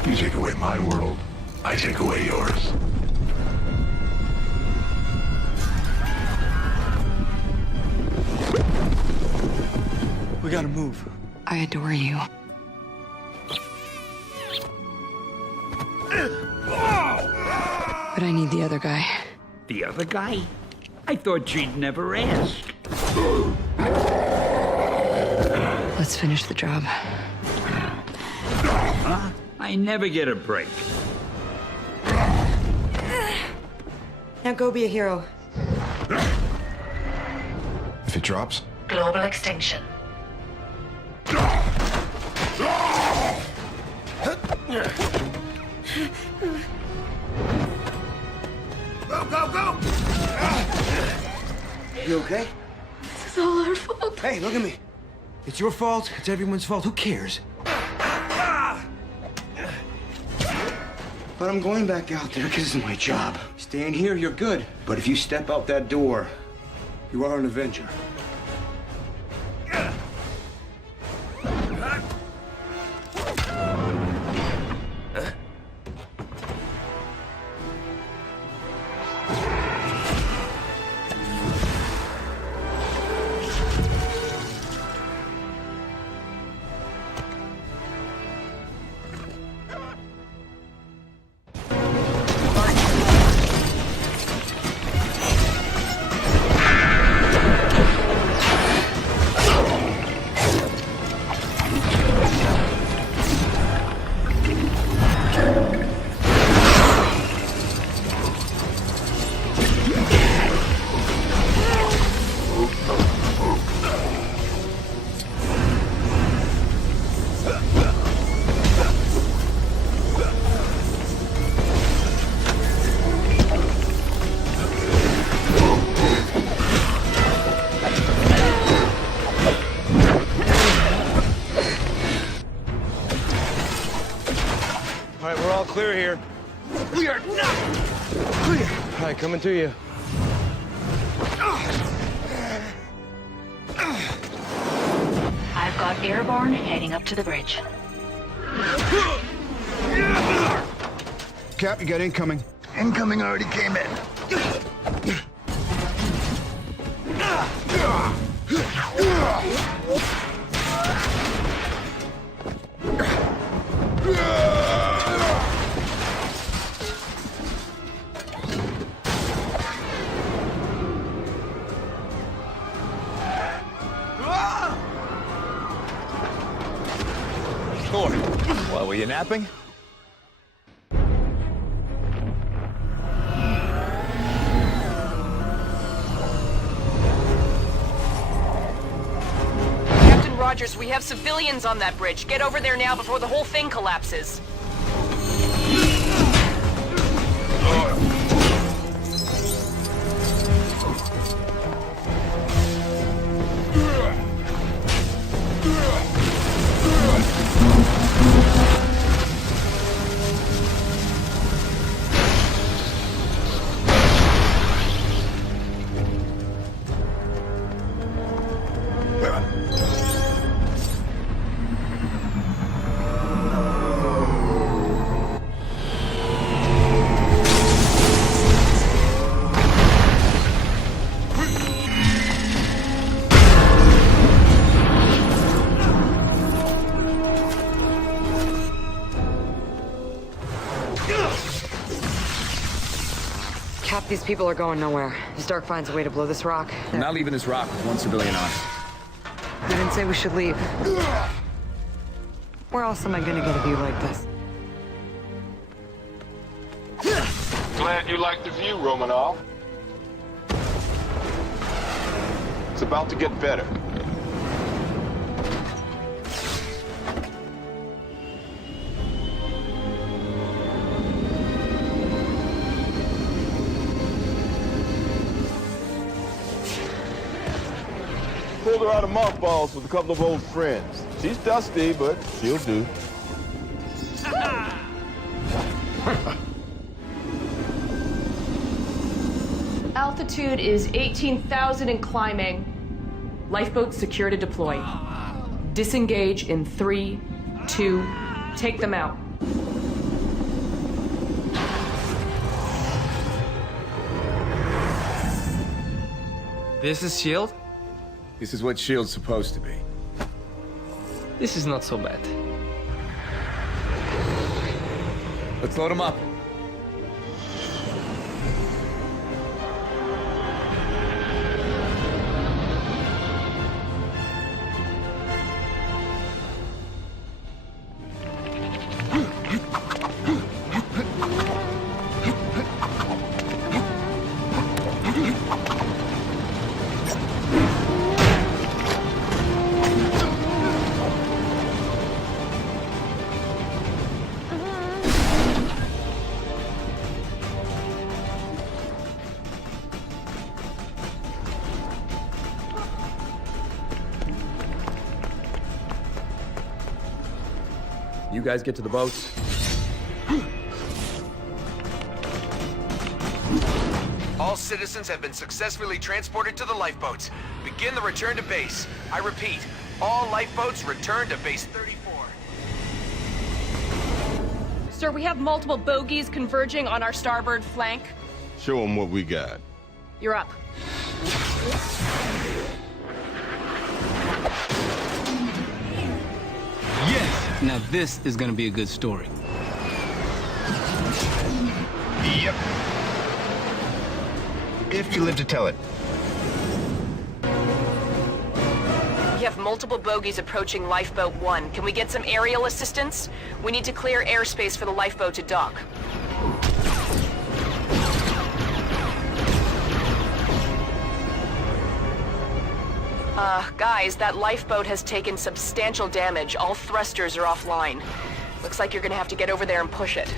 You take away my world, I take away yours. We gotta move. I adore you. But I need the other guy. The other guy? I thought you'd never ask. Let's finish the job. Huh? I never get a break. Now go be a hero. If it drops, Global extinction. Go! You okay? This is all our fault. Hey, look at me. It's your fault. It's everyone's fault. Who cares? But I'm going back out there because it's my job. Staying here, you're good. But if you step out that door, you are an Avenger. all clear here. We are not clear. All right, coming to you. I've got airborne heading up to the bridge. Cap, you got incoming. Incoming already came in. Thor, what, were you napping? Captain Rogers, we have civilians on that bridge. Get over there now before the whole thing collapses. Cap, these people are going nowhere. If Stark finds a way to blow this rock... I'm not leaving this rock with one civilian on it. I didn't say we should leave. Where else am I gonna get a view like this? Glad you like the view, Romanov. It's about to get better. Pulled her out of mothballs with a couple of old friends. She's dusty, but she'll do. Altitude is 18,000 and climbing. Lifeboat secure to deploy. Disengage in 3, 2, take them out. This is S.H.I.E.L.D.? This is what S.H.I.E.L.D's supposed to be. This is not so bad. Let's load them up. You guys get to the boats. All citizens have been successfully transported to the lifeboats. Begin the return to base. I repeat, all lifeboats return to base 34. Sir, we have multiple bogies converging on our starboard flank. Show them what we got. You're up. Yes! Now this is gonna be a good story. Yep. If you live to tell it. We have multiple bogies approaching Lifeboat 1. Can we get some aerial assistance? We need to clear airspace for the lifeboat to dock. Guys, that lifeboat has taken substantial damage. All thrusters are offline. Looks like you're gonna have to get over there and push it.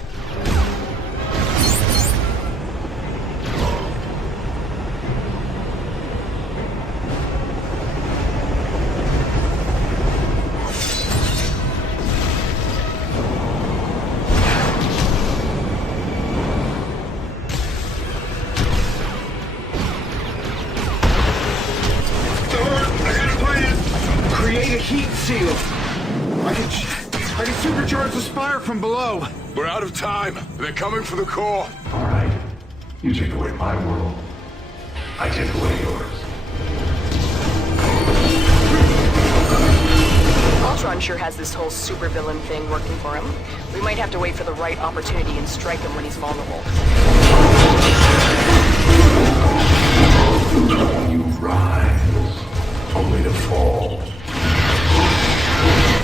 heat seal. I can supercharge the spire from below. We're out of time. They're coming for the core. All right. You take away my world. I take away yours. Ultron sure has this whole supervillain thing working for him. We might have to wait for the right opportunity and strike him when he's vulnerable. You rise, only to fall.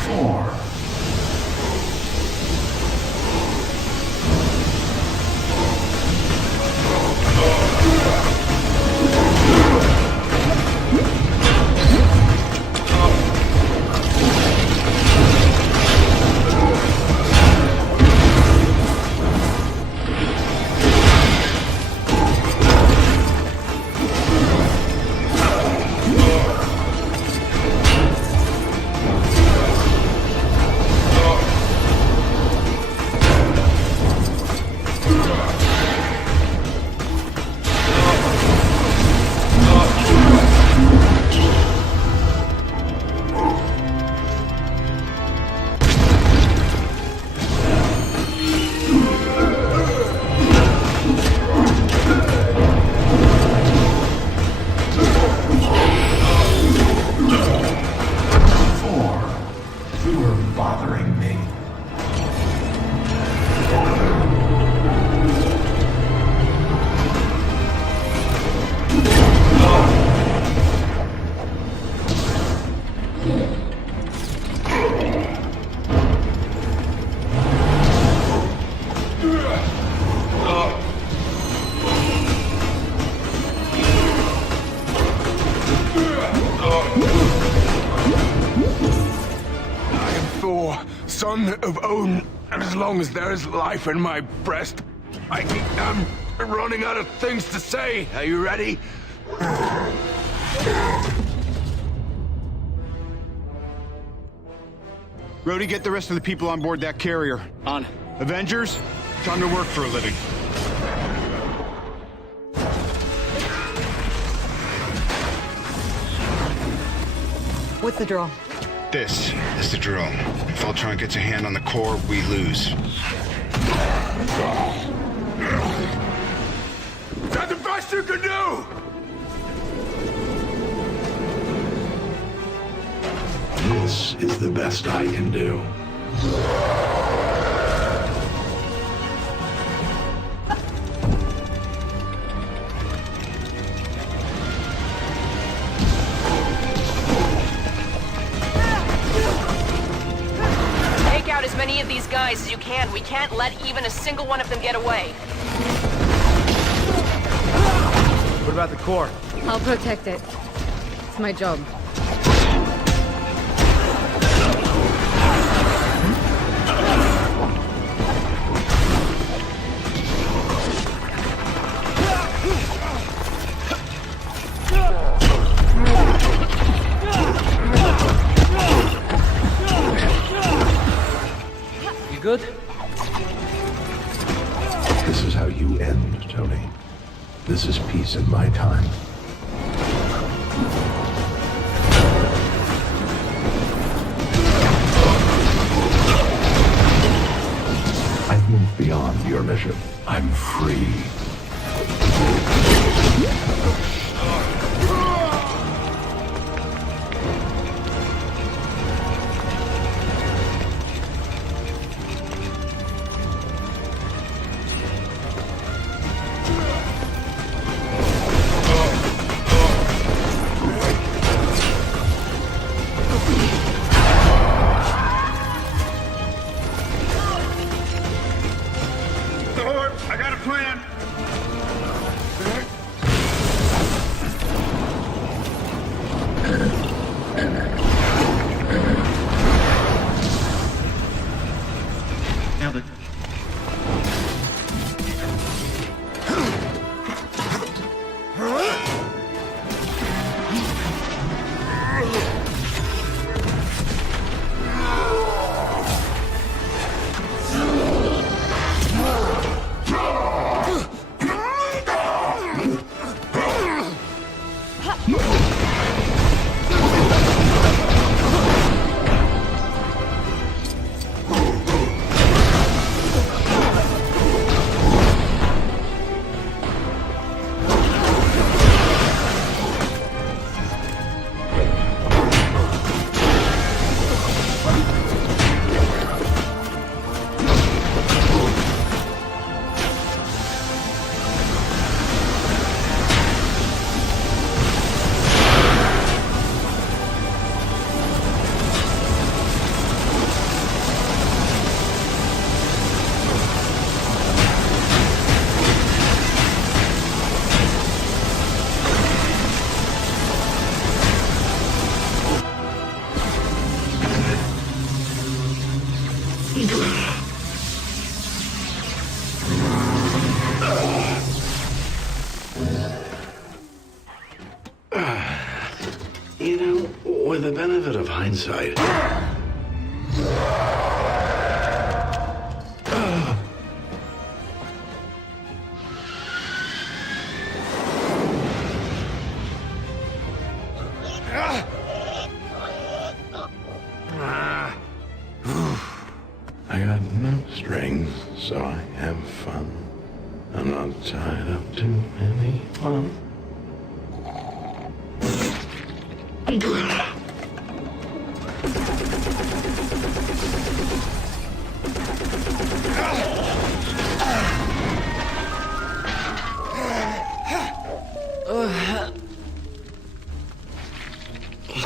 4. Son of Odin, and as long as there is life in my breast, I'm running out of things to say. Are you ready? Rhodey, get the rest of the people on board that carrier. On. Avengers, time to work for a living. What's the drill? This is the drill. If Ultron gets a hand on the core, we lose. That's the best you can do! This is the best I can do. Take out as many of these guys as you can. We can't let even a single one of them get away. What about the core? I'll protect it. It's my job. You good? This is how you end, Tony. This is peace in my time. I've moved beyond your mission. I'm free. I got a plan. You know, with the benefit of hindsight, I got no strings, so I have fun. I'm not tied up to anyone. You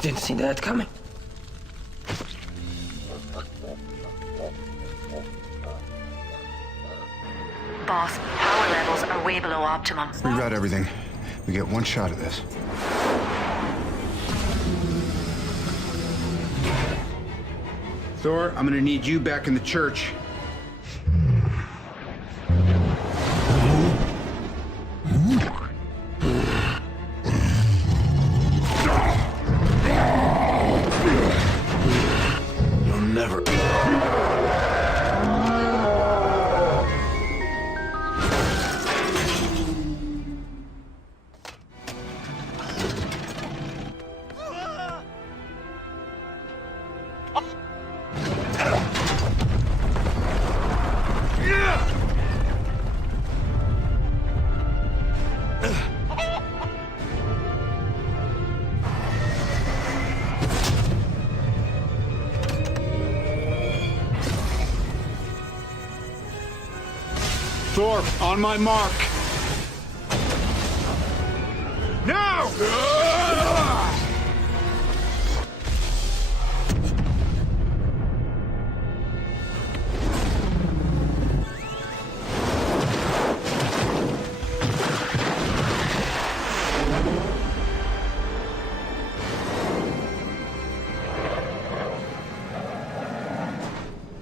didn't see that coming. Boss, power levels are way below optimum. Reroute everything. We get one shot at this. Thor, I'm gonna need you back in the church. You'll never. Thor, on my mark. Now!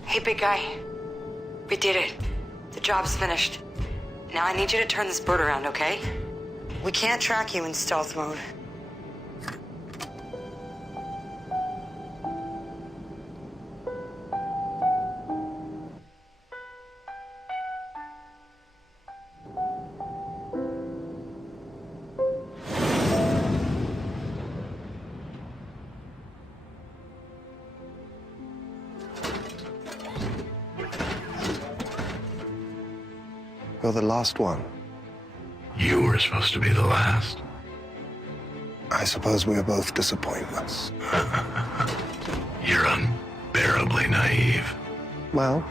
Hey, big guy. We did it. The job's finished. Now I need you to turn this bird around, okay? We can't track you in stealth mode. You're the last one. You were supposed to be the last. I suppose we are both disappointments. You're unbearably naive. Well,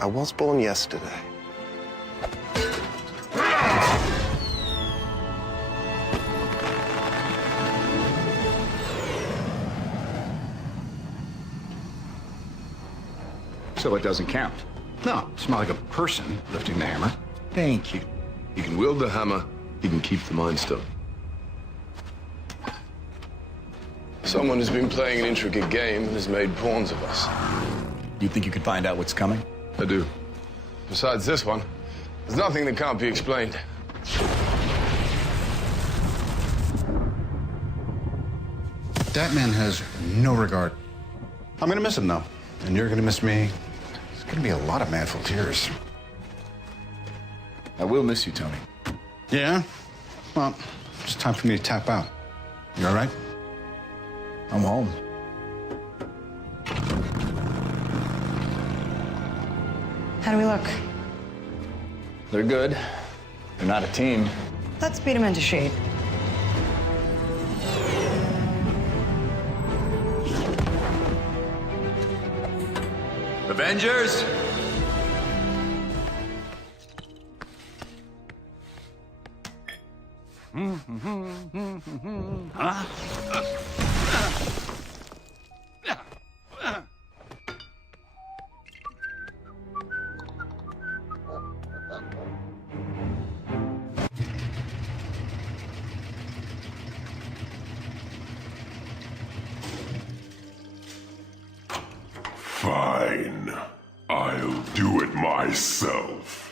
I was born yesterday. So it doesn't count. No, it's not like a person lifting the hammer. Thank you. He can wield the hammer, he can keep the Mind Stone. Someone has been playing an intricate game and has made pawns of us. You think you could find out what's coming? I do. Besides this one, there's nothing that can't be explained. That man has no regard. I'm gonna miss him, though. And you're gonna miss me. It's gonna be a lot of manful tears. I will miss you, Tony. Yeah? Well, it's time for me to tap out. You all right? I'm home. How do we look? They're good. They're not a team. Let's beat him into shape. Avengers! Huh? Fine. do it myself.